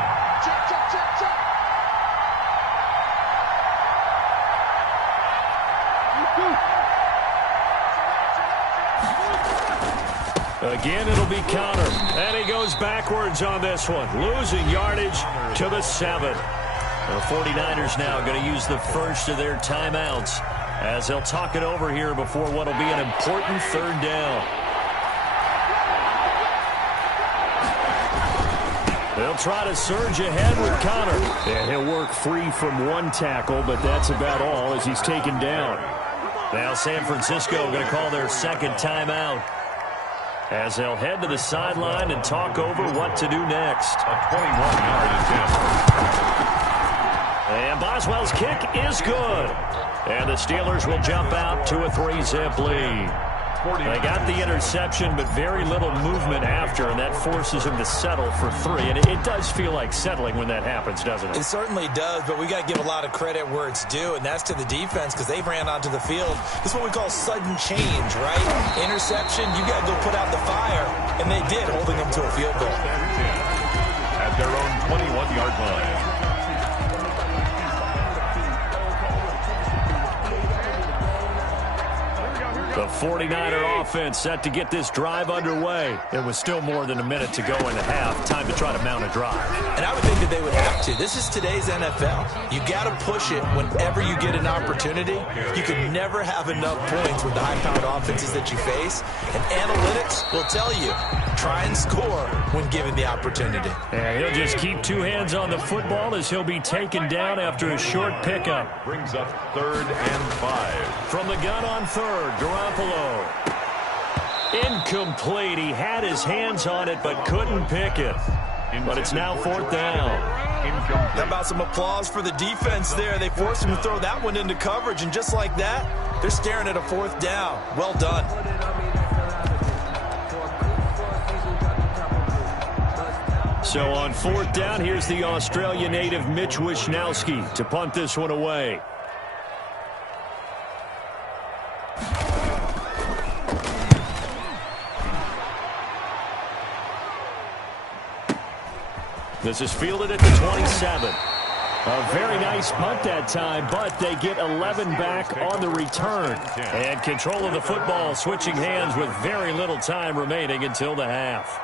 Again, it'll be Connor, and he goes backwards on this one, losing yardage to the 7. The 49ers now going to use the first of their timeouts as they'll talk it over here before what will be an important 3rd down. They'll try to surge ahead with Connor. And he'll work free from 1 tackle, but that's about all as he's taken down. Now San Francisco going to call their 2nd timeout as they'll head to the sideline and talk over what to do next. A 21-yard attempt. And Boswell's kick is good. And the Steelers will jump out to a 3-zip lead. They got the interception, but very little movement after, and that forces him to settle for 3. And it does feel like settling when that happens, doesn't it? It certainly does, but we got to give a lot of credit where it's due, and that's to the defense because they ran onto the field. This is what we call sudden change, right? Interception, you got to go put out the fire, and they did, holding them to a field goal. At their own 21-yard line. The 49er offense set to get this drive underway. It was still more than a minute to go in the half. Time to try to mount a drive. And I would think that they would have to. This is today's NFL. You got to push it whenever you get an opportunity. You could never have enough points with the high-powered offenses that you face. And analytics will tell you, try and score when given the opportunity. And he'll just keep 2 hands on the football as he'll be taken down after a short pickup. Brings up 3rd and 5. From the gun on 3rd, Garoppolo. Incomplete. He had his hands on it but couldn't pick it. But it's now 4th down. How about some applause for the defense there? They forced him to throw that one into coverage, and just like that, they're staring at a 4th down. Well done. So on 4th down, here's the Australia native Mitch Wishnowski to punt this one away. This is fielded at the 27. A very nice punt that time, but they get 11 back on the return. And control of the football, switching hands with very little time remaining until the half.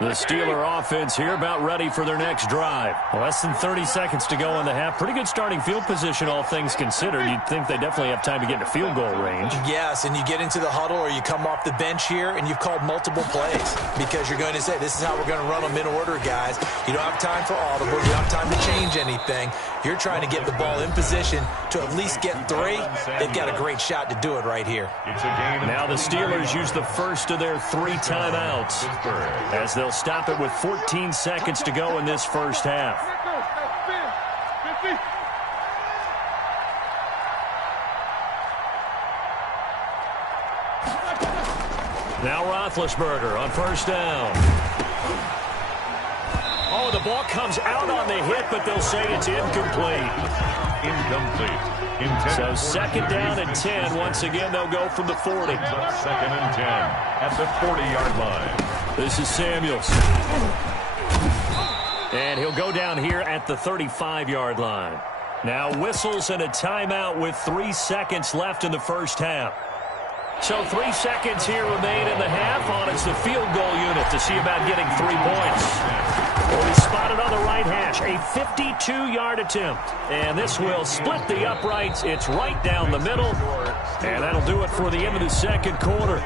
The Steeler offense here about ready for their next drive. Less than 30 seconds to go in the half. Pretty good starting field position, all things considered. You'd think they definitely have time to get into field goal range. Yes, and you get into the huddle or you come off the bench here and you've called multiple plays because you're going to say, this is how we're going to run them in order, guys. You don't have time for audibles. You don't have time to change anything. You're trying to get the ball in position to at least get 3. They've got a great shot to do it right here. Now the Steelers use the first of their 3 timeouts as they'll stop it with 14 seconds to go in this first half. Now Roethlisberger on 1st down. Oh, the ball comes out on the hit, but they'll say it's incomplete. So 2nd down and 10. Once again, they'll go from the 40. 2nd and 10 at the 40-yard line. This is Samuels. And he'll go down here at the 35-yard line. Now whistles and a timeout with 3 seconds left in the first half. So 3 seconds here remain in the half on it's the field goal unit to see about getting 3 points. Well, he's spotted on the right hash, a 52-yard attempt. And this will split the uprights. It's right down the middle. And that'll do it for the end of the second quarter.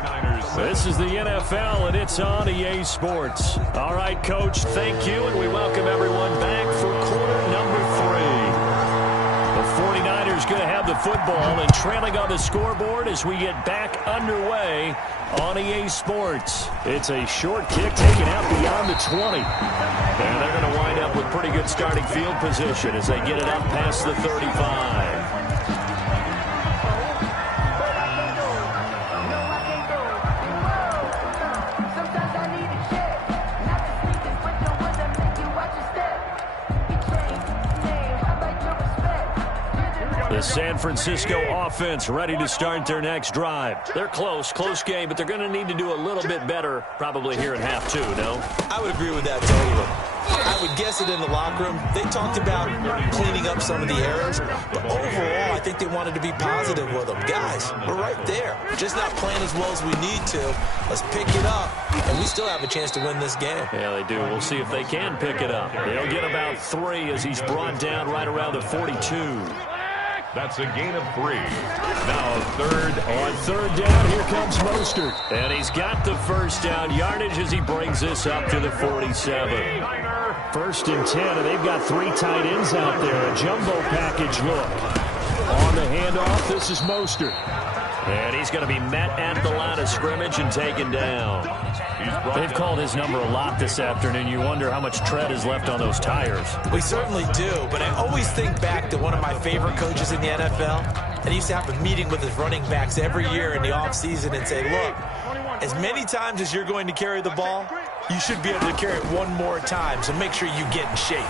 This is the NFL, and it's on EA Sports. All right, Coach, thank you, and we welcome everyone back for quarter number 3. The 49ers going to have the football and trailing on the scoreboard as we get back underway on EA Sports. It's a short kick taken out beyond the 20. And they're going to wind up with pretty good starting field position as they get it up past the 35. The San Francisco offense ready to start their next drive. They're close game, but they're going to need to do a little bit better probably here in half 2, no? I would agree with that totally. I would guess it in the locker room. They talked about cleaning up some of the errors, but overall, I think they wanted to be positive with them. Guys, we're right there. Just not playing as well as we need to. Let's pick it up, and we still have a chance to win this game. Yeah, they do. We'll see if they can pick it up. They'll get about 3 as he's brought down right around the 42. That's a gain of 3. Now 3rd. On 3rd down, here comes Mostert. And he's got the first down yardage as he brings this up to the 47. 1st and 10, and they've got 3 tight ends out there. A jumbo package look. On the handoff, this is Mostert. And he's going to be met at the line of scrimmage and taken down. They've called his number a lot this afternoon. You wonder how much tread is left on those tires. We certainly do, but I always think back to one of my favorite coaches in the NFL. And he used to have a meeting with his running backs every year in the offseason and say, look, as many times as you're going to carry the ball, you should be able to carry it one more time, so make sure you get in shape.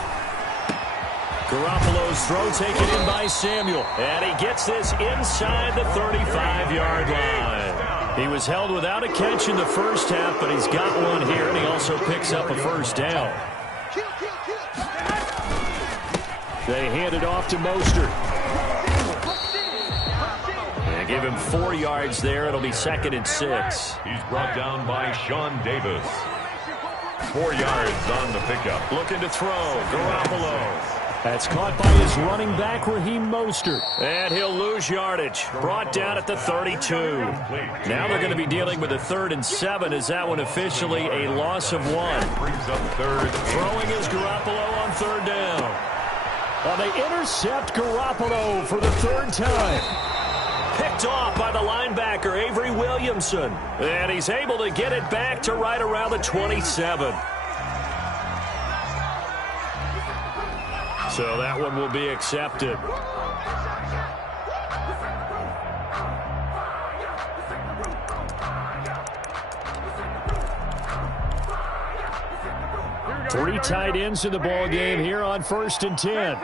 Garoppolo's throw taken in by Samuel, and he gets this inside the 35-yard line. He was held without a catch in the first half, but he's got one here, and he also picks up a first down. They hand it off to Mostert. They give him 4 yards there. It'll be 2nd and 6. He's brought down by Sean Davis. 4 yards on the pickup. Looking to throw. Garoppolo. That's caught by his running back, Raheem Mostert. And he'll lose yardage. Brought down at the 32. Now they're going to be dealing with a 3rd and 7. Is that one officially a loss of 1? Brings up 3rd. Throwing is Garoppolo on 3rd down. Well, they intercept Garoppolo for the 3rd time. Picked off by the linebacker, Avery Williamson. And he's able to get it back to right around the 27. So that one will be accepted. Three tight ends in the ball game here on 1st and 10.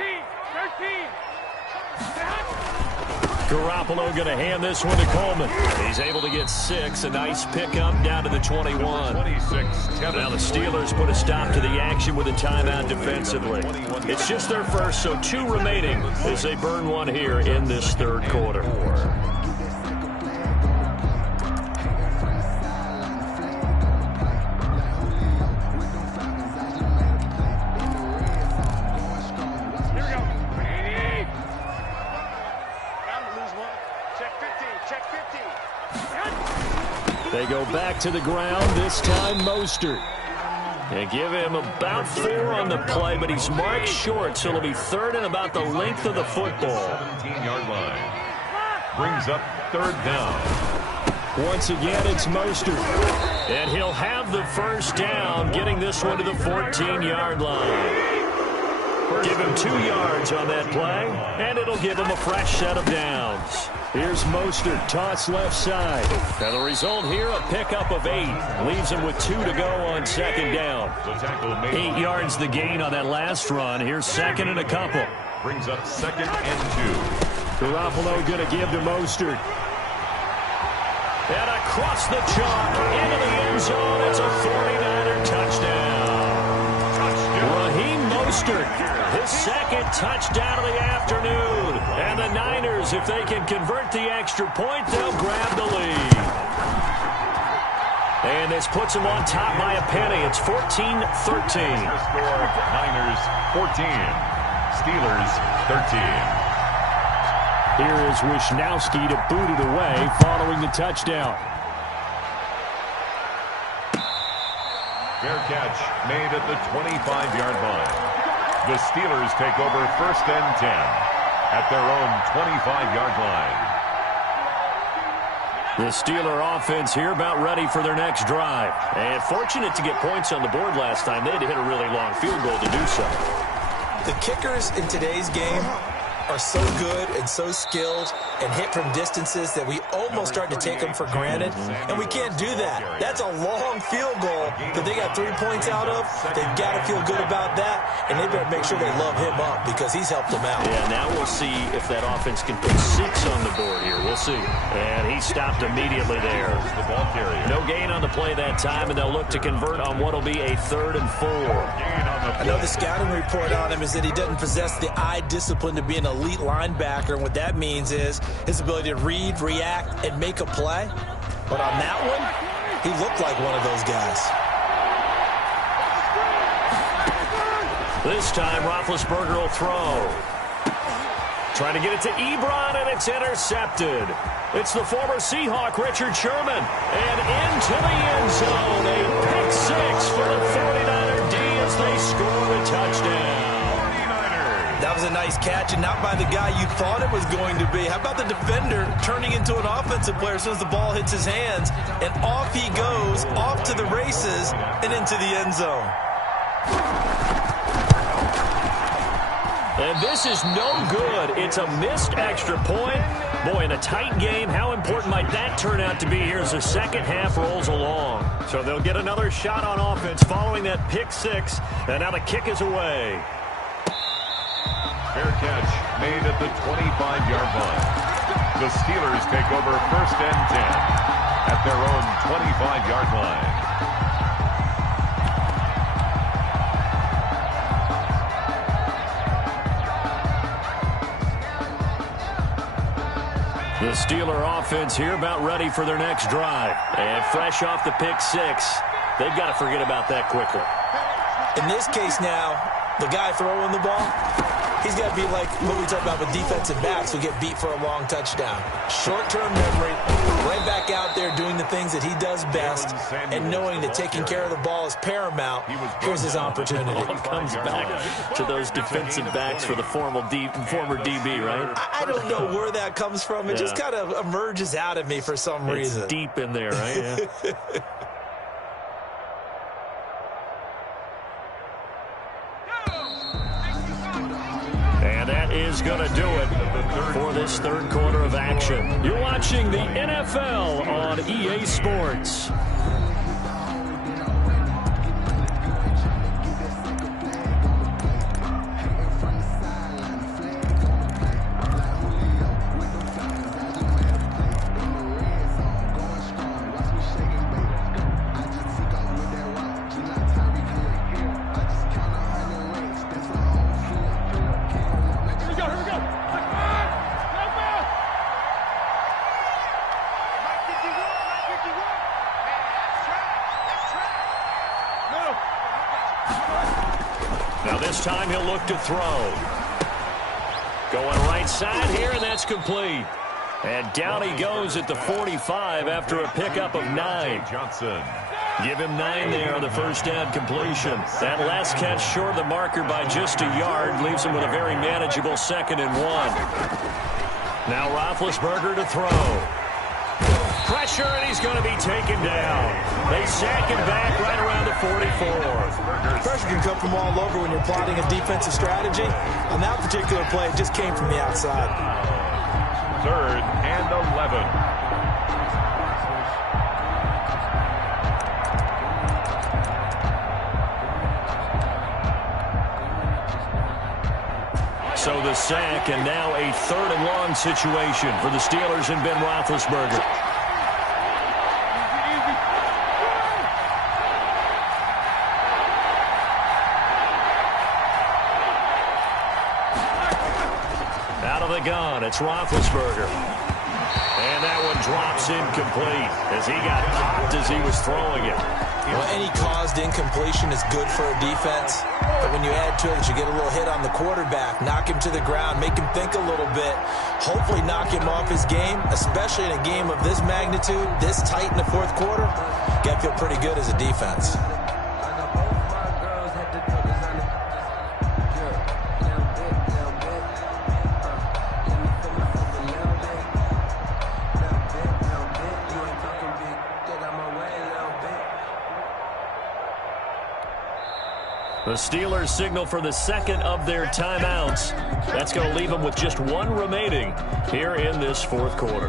Garoppolo going to hand this one to Coleman. He's able to get 6. A nice pickup down to the 21. 26. Now the Steelers put a stop to the action with a timeout defensively. It's just their first, so 2 remaining as they burn one here in this 3rd quarter. They go back to the ground, this time Mostert. They give him about 4 on the play, but he's marked short, so it'll be 3rd and about the length of the football. 17-yard line. Brings up 3rd down. Once again, it's Mostert. And he'll have the first down, getting this one to the 14-yard line. Give him 2 yards on that play, and it'll give him a fresh set of downs. Here's Mostert, toss left side. Now the result here, a pickup of 8. Leaves him with 2 to go on 2nd down. 8 yards the gain on that last run. Here's 2nd and a couple. Brings up 2nd and 2. Garoppolo going to give to Mostert. And across the chalk, into the end zone. It's a 49er touchdown. Raheem Mostert, his 2nd touchdown of the afternoon. And the Niners, if they can convert the extra point, they'll grab the lead. And this puts them on top by a penny. It's 14-13. The score, Niners 14, Steelers 13. Here is Wisnowski to boot it away following the touchdown. Fair catch made at the 25-yard line. The Steelers take over 1st and 10 at their own 25-yard line. The Steeler offense here about ready for their next drive. And fortunate to get points on the board last time. They had to hit a really long field goal to do so. The kickers in today's game are so good and so skilled and hit from distances that we almost start to take them for granted, and we can't do that. That's a long field goal that they got 3 points out of. They've got to feel good about that, and they better make sure they love him up because he's helped them out. Yeah, now we'll see if that offense can put 6 on the board here. We'll see. And he stopped immediately there. The ball carrier. No gain on the play that time, and they'll look to convert on what will be a 3rd and 4. I know the scouting report on him is that he doesn't possess the eye discipline to be an elite linebacker, and what that means is his ability to read, react, and make a play. But on that one, he looked like one of those guys. This time, Roethlisberger will throw. Trying to get it to Ebron, and it's intercepted. It's the former Seahawk, Richard Sherman. And into the end zone, a pick 6 for the 49er D as they score a touchdown. 49ers. Now was a nice catch, and not by the guy you thought it was going to be. How about the defender turning into an offensive player as soon as the ball hits his hands, and off he goes, off to the races, and into the end zone. And this is no good. It's a missed extra point. Boy, in a tight game, how important might that turn out to be here as the second half rolls along? So they'll get another shot on offense following that pick six, and now the kick is away. Fair catch made at the 25-yard line. The Steelers take over first and 10 at their own 25-yard line. The Steeler offense here about ready for their next drive. And fresh off the pick six, they've got to forget about that quickly. In this case now, the guy throwing the ball, he's got to be like what we talk about with defensive backs who get beat for a long touchdown. Short-term memory, right back out there doing the things that he does best, and knowing that taking care of the ball is paramount. Here's his opportunity. It all comes back to those defensive backs for the former DB, right? I don't know where that comes from. It just kind of emerges out of me for some reason. It's deep in there, right? Yeah. And that is going to do it for this third quarter of action. You're watching the NFL on EA Sports. This time he'll look to throw. Going right side here, and that's complete. And down he goes at the 45 after a pickup of 9. Johnson. Give him 9 there on the first down completion. That last catch short of the marker by just a yard leaves him with a very manageable 2nd and 1. Now Roethlisberger to throw. Pressure, and he's going to be taken down. They sack him back right around the 44. Pressure can come from all over when you're plotting a defensive strategy. On that particular play, it just came from the outside. 3rd and 11. So the sack, and now a 3rd and long situation for the Steelers and Ben Roethlisberger. Gun. It's Roethlisberger. And that one drops incomplete as he got popped as he was throwing it. Well, any caused incompletion is good for a defense. But when you add to it that you get a little hit on the quarterback, knock him to the ground, make him think a little bit, hopefully knock him off his game, especially in a game of this magnitude, this tight in the 4th quarter, got to feel pretty good as a defense. The Steelers signal for the 2nd of their timeouts. That's going to leave them with just 1 remaining here in this 4th quarter.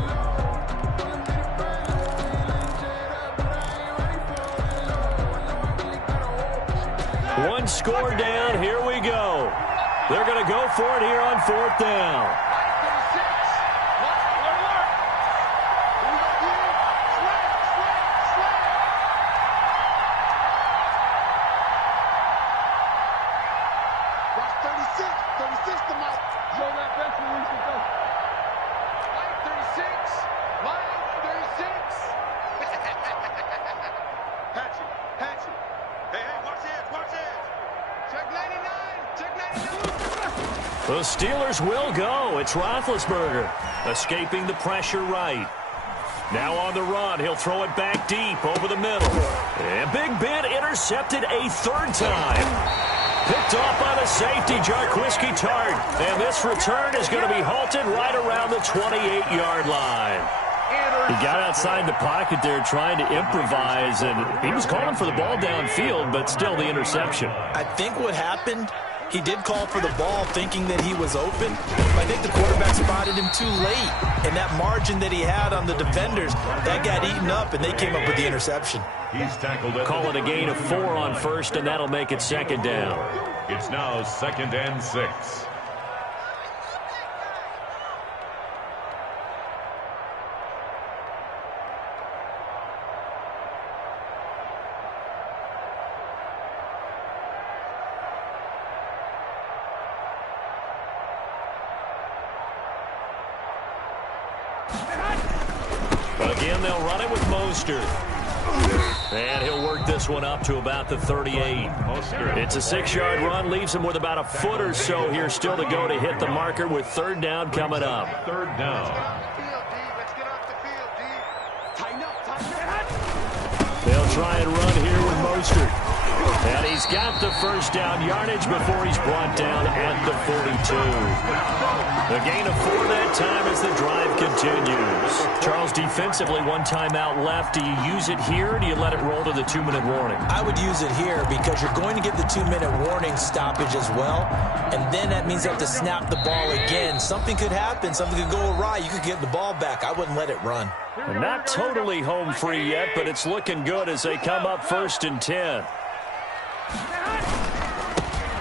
One score down. Here we go. They're going to go for it here on 4th down. The Steelers will go. It's Roethlisberger escaping the pressure right. Now on the run, he'll throw it back deep over the middle. And Big Ben intercepted a 3rd time. Picked off by the safety, Jarquiski Tart. And this return is going to be halted right around the 28-yard line. He got outside the pocket there trying to improvise, and he was calling for the ball downfield, but still the interception. I think what happened, he did call for the ball thinking that he was open, but I think the quarterback spotted him too late. And that margin that he had on the defenders, that got eaten up, and they came up with the interception. He's tackled. Call it a gain of 4 on first, and that'll make it second down. It's now 2nd and 6. Again, they'll run it with Mostert. And he'll work this one up to about the 38. It's a 6-yard run, leaves him with about a foot or so here still to go to hit the marker with 3rd down coming up. 3rd down. They'll try and run here with Mostert. And he's got the 1st down yardage before he's brought down at the 42. The gain of 4 that time as the drive continues. Charles, defensively, 1 timeout left. Do you use it here, or do you let it roll to the 2-minute warning? I would use it here because you're going to get the 2-minute warning stoppage as well. And then that means you have to snap the ball again. Something could happen. Something could go awry. You could get the ball back. I wouldn't let it run. Not totally home free yet, but it's looking good as they come up 1st and 10.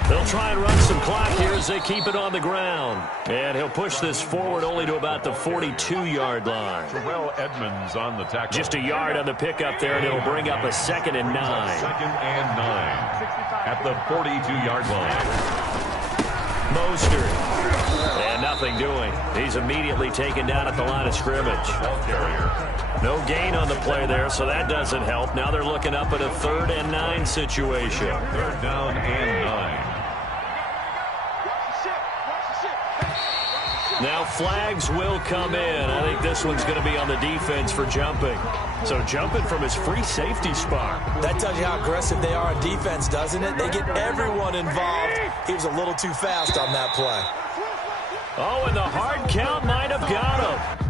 They'll try and run some clock here as they keep it on the ground. And he'll push this forward only to about the 42-yard line. Terrell Edmonds on the tackle. Just a yard on the pickup there, and it'll bring up a 2nd and 9. 2nd and 9 at the 42-yard line. Mostert. And nothing doing. He's immediately taken down at the line of scrimmage. Ball carrier. No gain on the play there, so that doesn't help. Now they're looking up at a 3rd and 9 situation. 3rd down and 9. Now flags will come in. I think this one's going to be on the defense for jumping. So jumping from his free safety spot. That tells you how aggressive they are on defense, doesn't it? They get everyone involved. He was a little too fast on that play. Oh, and the hard count might have got him.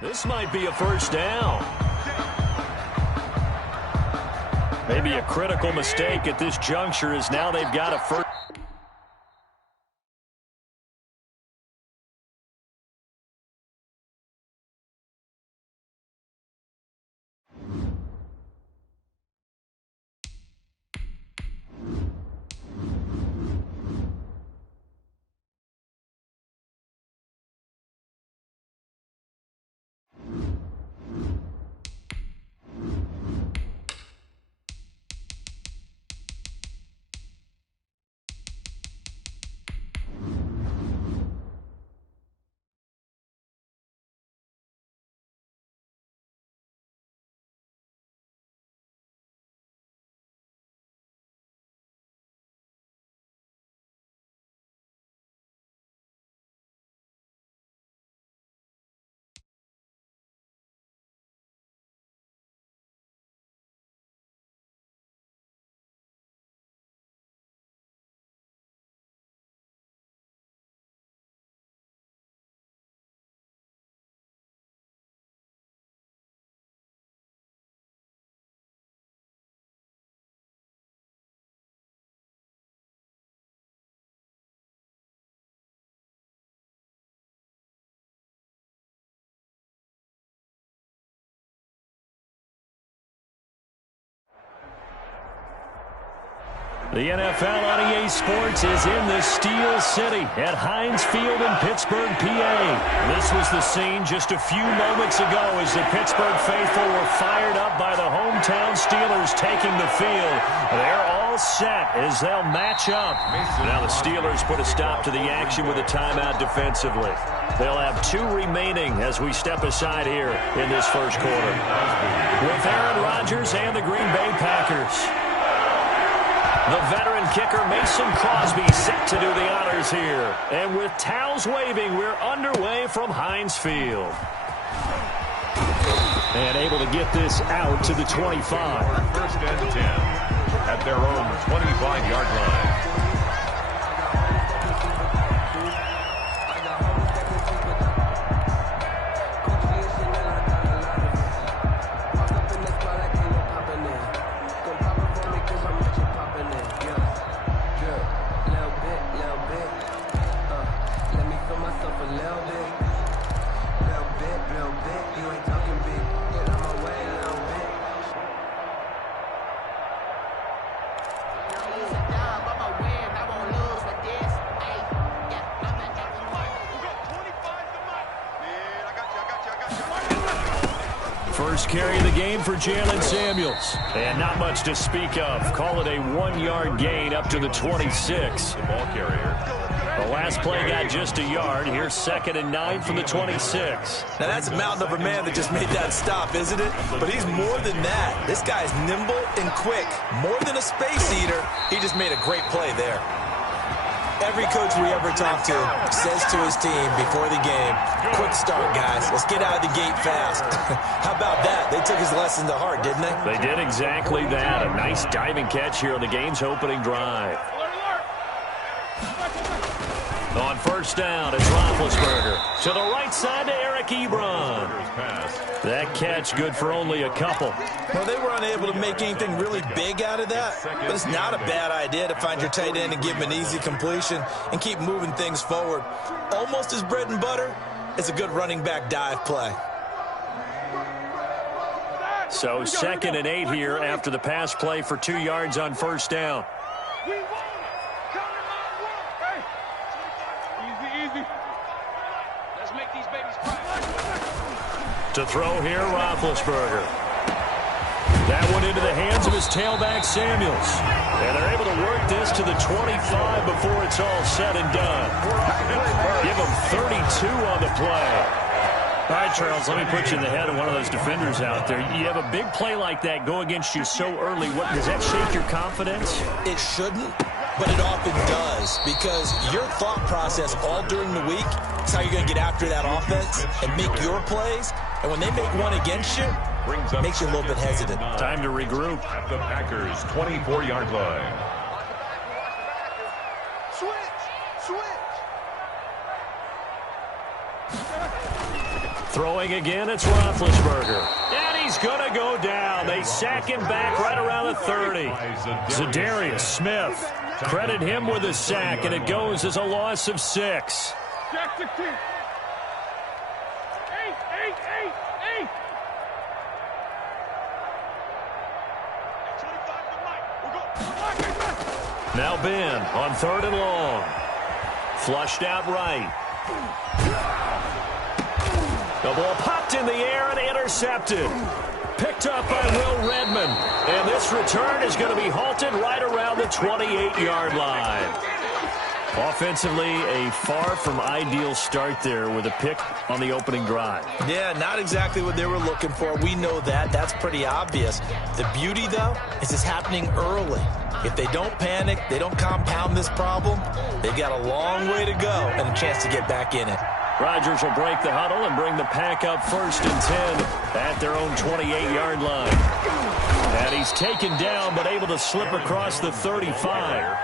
This might be a 1st down. Maybe a critical mistake at this juncture is now they've got a 1st. The NFL on EA Sports is in the Steel City at Heinz Field in Pittsburgh, PA. This was the scene just a few moments ago as the Pittsburgh faithful were fired up by the hometown Steelers taking the field. They're all set as they'll match up. Now the Steelers put a stop to the action with a timeout defensively. They'll have 2 remaining as we step aside here in this first quarter. With Aaron Rodgers and the Green Bay Packers. The veteran kicker Mason Crosby set to do the honors here. And with towels waving, we're underway from Heinz Field. And able to get this out to the 25. First and 10 at their own 25-yard line. First carry of the game for Jalen Samuels. And not much to speak of. Call it a 1-yard gain up to the 26. The ball carrier. The last play got just a yard. Here's 2nd and 9 from the 26. Now, that's a mountain of a man that just made that stop, isn't it? But he's more than that. This guy's nimble and quick. More than a space eater. He just made a great play there. Every coach we ever talk to says to his team before the game, quick start, guys. Let's get out of the gate fast. How about that? They took his lesson to heart, didn't they? They did exactly that. A nice diving catch here on the game's opening drive. On first down, it's Roethlisberger. To the right side to Eric Ebron. That catch good for only a couple. Well, they were unable to make anything really big out of that, but it's not a bad idea to find your tight end and give him an easy completion and keep moving things forward. Almost as bread and butter as a good running back dive play. So 2nd and 8 here after the pass play for 2 yards on first down. To throw here, Roethlisberger. That one into the hands of his tailback, Samuels. And they're able to work this to the 25 before it's all said and done. Give him 32 on the play. All right, Charles, let me put you in the head of one of those defenders out there. You have a big play like that go against you so early. What, does that shake your confidence? It shouldn't, but it often does, because your thought process all during the week is how you're going to get after that offense and make your plays. And when they make one against you, it makes you a little bit hesitant. Time to regroup. At the Packers' 24-yard line. Throwing again, it's Roethlisberger. And he's going to go down. They sack him back right around the 30. Zadarius Smith. Credit him with a sack, and it goes as a loss of 6. Now Ben on 3rd and long. Flushed out right. The ball popped in the air and intercepted. Picked up by Will Redmond. And this return is going to be halted right around the 28-yard line. Offensively, a far from ideal start there with a pick on the opening drive. Yeah, not exactly what they were looking for. We know that. That's pretty obvious. The beauty, though, is it's happening early. If they don't panic, they don't compound this problem, they've got a long way to go and a chance to get back in it. Rodgers will break the huddle and bring the pack up 1st and 10 at their own 28-yard line. And he's taken down but able to slip across the 35.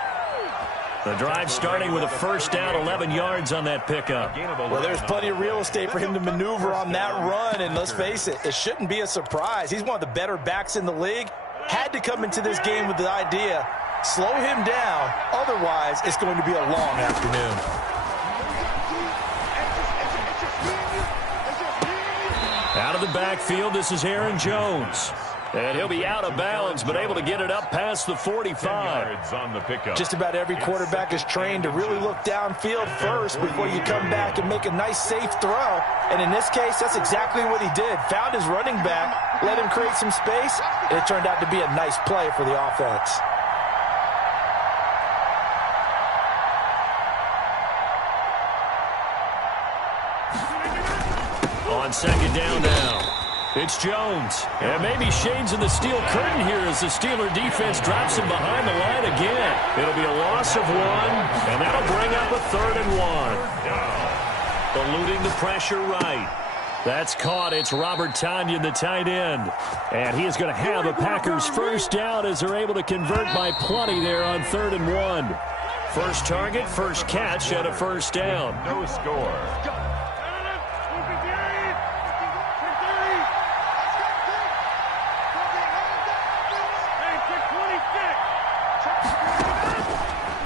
The drive starting with a first down, 11 yards on that pickup. Well, there's plenty of real estate for him to maneuver on that run, and let's face it, it shouldn't be a surprise. He's one of the better backs in the league. Had to come into this game with the idea, slow him down, otherwise it's going to be a long afternoon. Out of the backfield, this is Aaron Jones. And he'll be out of bounds, but able to get it up past the 45. On the pickup. Just about every quarterback is trained to really look downfield first before you come back and make a nice, safe throw. And in this case, that's exactly what he did. Found his running back, let him create some space, and it turned out to be a nice play for the offense. On second down now. It's Jones. And maybe shades in the steel curtain here as the Steeler defense drops him behind the line again. It'll be a loss of 1, and that'll bring up a 3rd and 1. Eluding the pressure right. That's caught. It's Robert Tonyan, the tight end. And he is going to have a Packers first down as they're able to convert by plenty there on 3rd and 1. First target, first catch, and a first down. No score.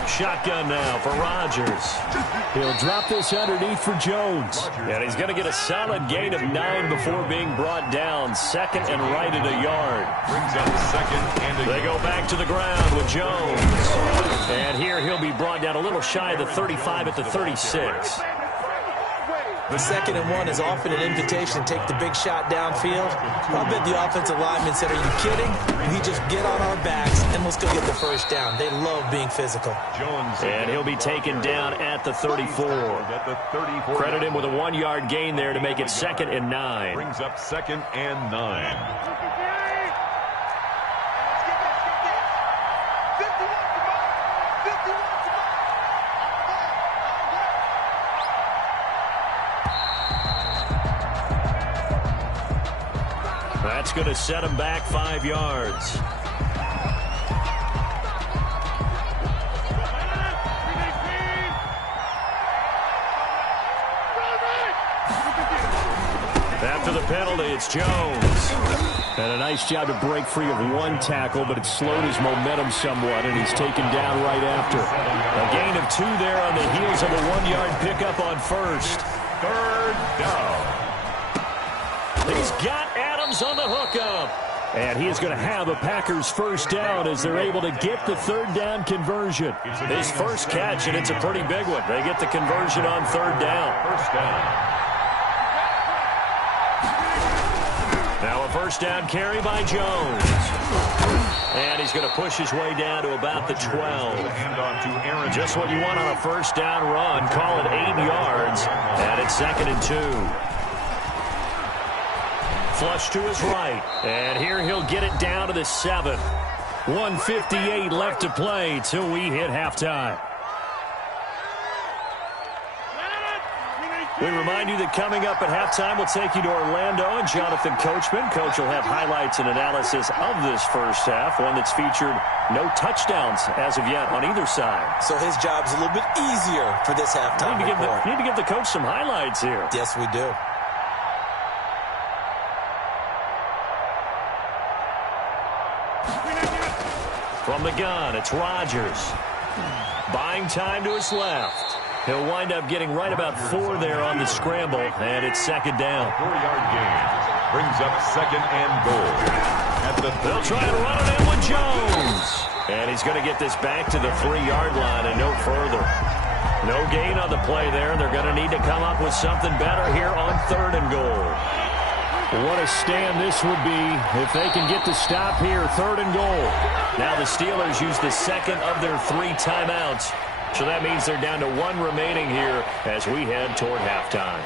Shotgun now for Rodgers. He'll drop this underneath for Jones. And he's going to get a solid gain of 9 before being brought down. Second and right at a yard. Brings up second and they go back to the ground with Jones. And here he'll be brought down a little shy of the 35 at the 36. The 2nd and 1 is often an invitation to take the big shot downfield. I bet the offensive lineman said, are you kidding? We just get on our backs and let's go get the first down. They love being physical. Jones. And he'll be taken down at the 34. Credit him with a 1-yard gain there to make it 2nd and 9. Brings up 2nd and 9. That's going to set him back 5 yards. After the penalty, it's Jones. And a nice job to break free of 1 tackle, but it slowed his momentum somewhat, and he's taken down right after. A gain of 2 there on the heels of a 1-yard pickup on first. 3rd down. He's got Adams on the hookup. And he is going to have a Packers first down as they're able to get the 3rd down conversion. His first catch, and it's a pretty big one. They get the conversion on 3rd down. First down. Now a first down carry by Jones. And he's going to push his way down to about the 12. Just what you want on a first down run. Call it 8 yards. And it's 2nd and 2. Flush to his right. And here he'll get it down to the 7. 1:58 left to play till we hit halftime. We remind you that coming up at halftime, we'll take you to Orlando and Jonathan Coachman. Coach will have highlights and analysis of this first half, one that's featured no touchdowns as of yet on either side. So his job's a little bit easier for this halftime report. Need to give the coach some highlights here. Yes, we do. From the gun, it's Rodgers. Buying time to his left. He'll wind up getting right about 4 there on the scramble, and it's 2nd down. 4-yard gain. Brings up 2nd and goal. They'll try and run it in with Jones. And he's going to get this back to the 3-yard line and no further. No gain on the play there. They're going to need to come up with something better here on 3rd and goal. What a stand this would be if they can get the stop here, 3rd and goal. Now the Steelers use the 2nd of their 3 timeouts. So that means they're down to 1 remaining here as we head toward halftime.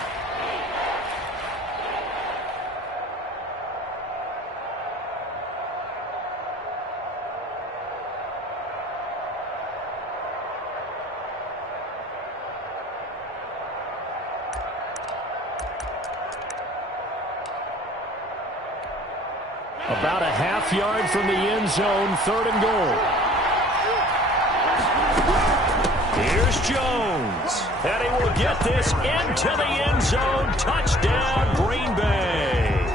About a half-yard from the end zone, 3rd and goal. Here's Jones, and he will get this into the end zone. Touchdown, Green Bay.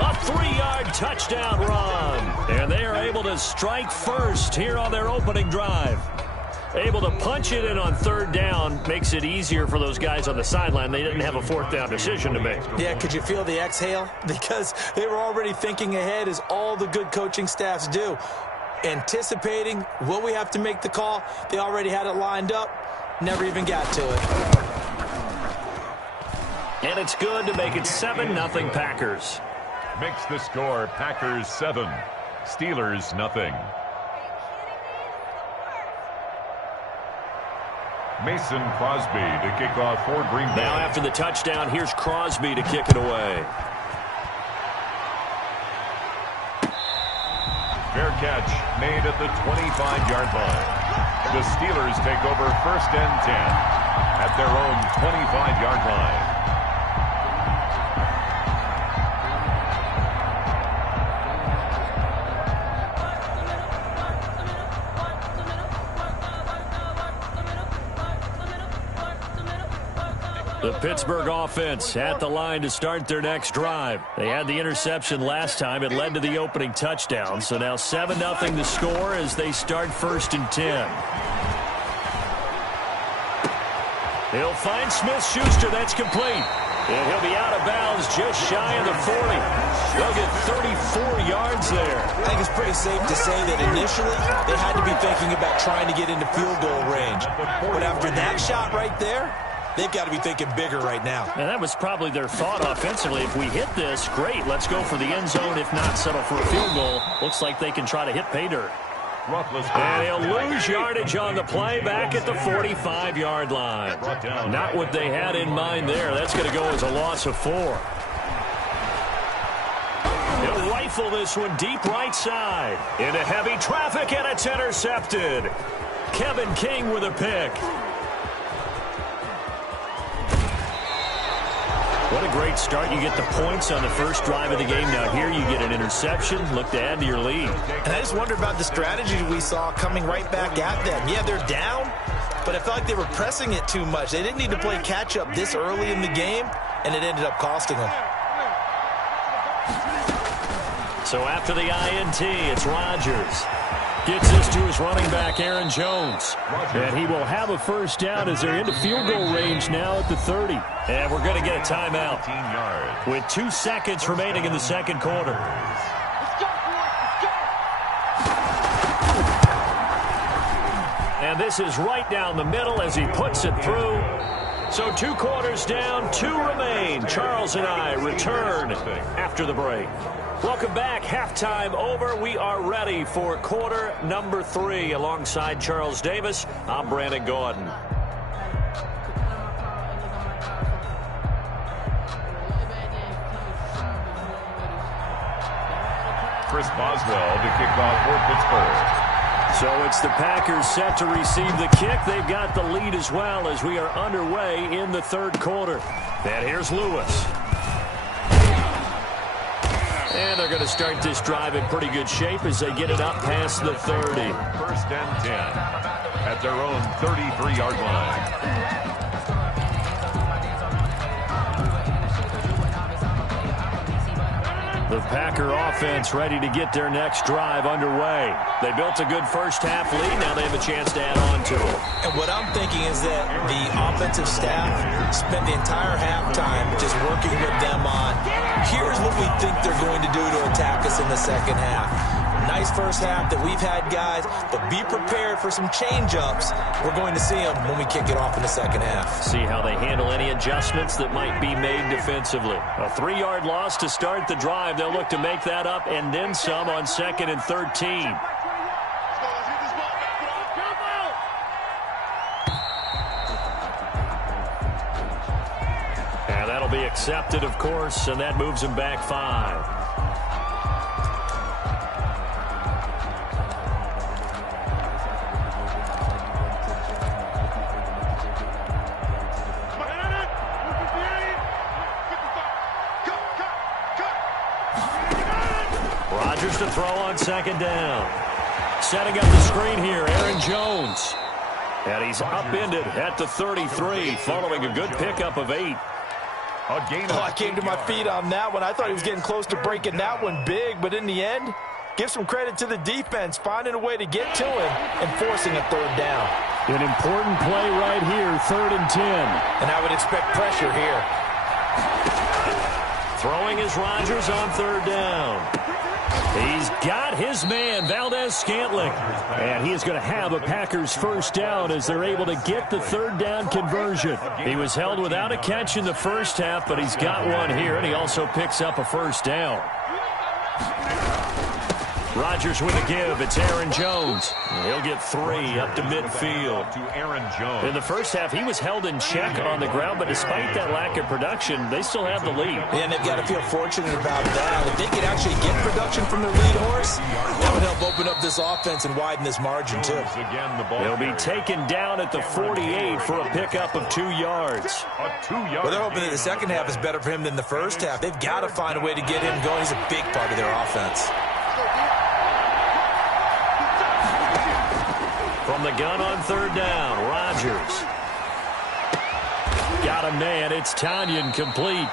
A 3-yard touchdown run, and they are able to strike first here on their opening drive. able to punch it in on third down makes it easier for those guys on the sideline. They didn't have a fourth down decision to make. Yeah, could you feel the exhale? Because they were already thinking ahead, as all the good coaching staffs do. Anticipating, will we have to make the call? They already had it lined up. Never even got to it. And it's good to make it 7-0 Packers. Makes the score Packers 7, Steelers nothing. Mason Crosby to kick off for Green Bay. Now after the touchdown, here's Crosby to kick it away. Fair catch made at the 25-yard line. The Steelers take over first and 10 at their own 25-yard line. The Pittsburgh offense at the line to start their next drive. They had the interception last time. It led to the opening touchdown. So now 7-0 the score as they start first and 10. He'll find Smith-Schuster. That's complete. And he'll be out of bounds just shy of the 40. They'll get 34 yards there. I think it's pretty safe to say that initially they had to be thinking about trying to get into field goal range. But after that shot right there, they've got to be thinking bigger right now. And that was probably their thought offensively. If we hit this, great. Let's go for the end zone. If not, settle for a field goal. Looks like they can try to hit pay dirt. And he'll lose yardage on the play back at the 45-yard line. Not what they had in mind there. That's going to go as a loss of 4. He'll rifle this one deep right side. Into heavy traffic, and it's intercepted. Kevin King with a pick. What a great start. You get the points on the first drive of the game. Now here you get an interception. Look to add to your lead. And I just wonder about the strategy we saw coming right back at them. Yeah, they're down, but I felt like they were pressing it too much. They didn't need to play catch-up this early in the game, and it ended up costing them. So after the INT, it's Rodgers. Gets this to his running back, Aaron Jones. And he will have a first down as they're into field goal range now at the 30. And we're going to get a timeout with 2 seconds remaining in the second quarter. And this is right down the middle as he puts it through. So 2 quarters down, 2 remain. Charles and I return after the break. Welcome back. Halftime over. We are ready for quarter number 3. Alongside Charles Davis, I'm Brandon Gordon. Chris Boswell to kick off for Pittsburgh. So it's the Packers set to receive the kick. They've got the lead as well as we are underway in the third quarter. And here's Lewis. And they're going to start this drive in pretty good shape as they get it up past the 30. First and 10 at their own 33-yard line. The Packer offense ready to get their next drive underway. They built a good first half lead. Now they have a chance to add on to it. And what I'm thinking is that the offensive staff spent the entire halftime just working with them on, here's what we think they're going to do to attack us in the second half. Nice first half that we've had, guys, but be prepared for some change-ups. We're going to see them when we kick it off in the second half. See how they handle any adjustments that might be made defensively. A 3-yard loss to start the drive. They'll look to make that up and then some on 2nd and 13. And that'll be accepted, of course, and that moves them back 5. Rodgers to throw on 2nd down. Setting up the screen here, Aaron Jones. And he's upended at the 33 following a good pickup of 8. I came to my feet on that one. I thought he was getting close to breaking that one big, but in the end, give some credit to the defense, finding a way to get to him and forcing a 3rd down. An important play right here, 3rd and 10. And I would expect pressure here. Throwing is Rodgers on 3rd down. He's got his man, Valdez-Scantling. And he is going to have a Packers 1st down as they're able to get the 3rd down conversion. He was held without a catch in the first half, but he's got one here, and he also picks up a 1st down. Rodgers with a give. It's Aaron Jones. He'll get 3 up to midfield. To Aaron Jones. In the first half, he was held in check on the ground, but despite that lack of production, they still have the lead. And they've got to feel fortunate about that. If they could actually get production from their lead horse, that would help open up this offense and widen this margin, too. He'll be taken down at the 48 for a pickup of 2 yards. Well, they're hoping that the second half is better for him than the first half. They've got to find a way to get him going. He's a big part of their offense. From the gun on 3rd down, Rodgers. Got a man. It's Tanyan complete.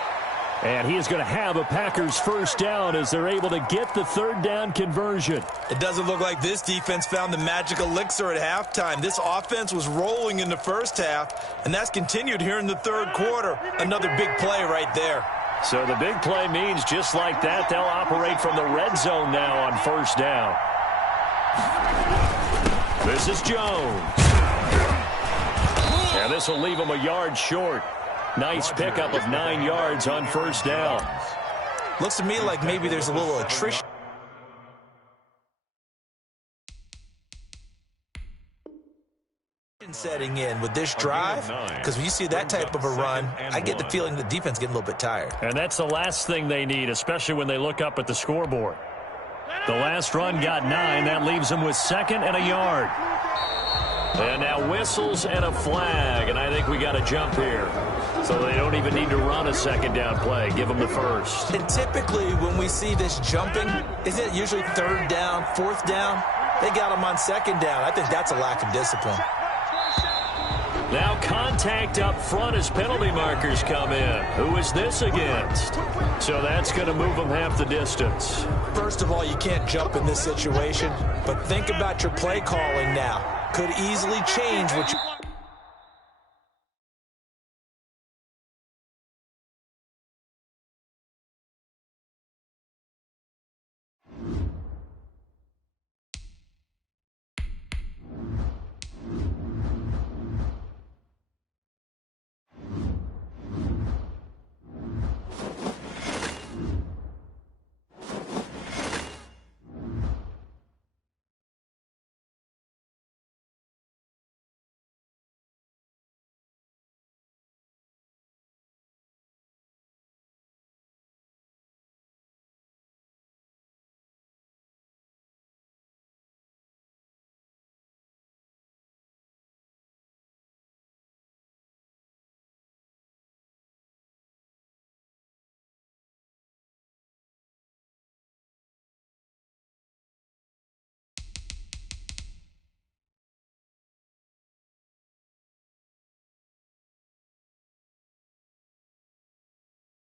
And he is going to have a Packers 1st down as they're able to get the 3rd down conversion. It doesn't look like this defense found the magic elixir at halftime. This offense was rolling in the first half, and that's continued here in the 3rd quarter. Another big play right there. So the big play means just like that, they'll operate from the red zone now on 1st down. This is Jones. And this will leave him a yard short. Nice pickup of 9 yards on 1st down. Looks to me like maybe there's a little attrition setting in with this drive, because when you see that type of a run, I get the feeling the defense getting a little bit tired. And that's the last thing they need, especially when they look up at the scoreboard. The last run got 9. That leaves them with 2nd and a yard. And now whistles and a flag, and I think we got a jump here. So they don't even need to run a 2nd down play. Give them the 1st. And typically when we see this jumping, isn't it usually 3rd down, 4th down? They got them on 2nd down. I think that's a lack of discipline. Now contact up front as penalty markers come in. Who is this against? So that's going to move them half the distance. First of all, you can't jump in this situation, but think about your play calling now. Could easily change what you...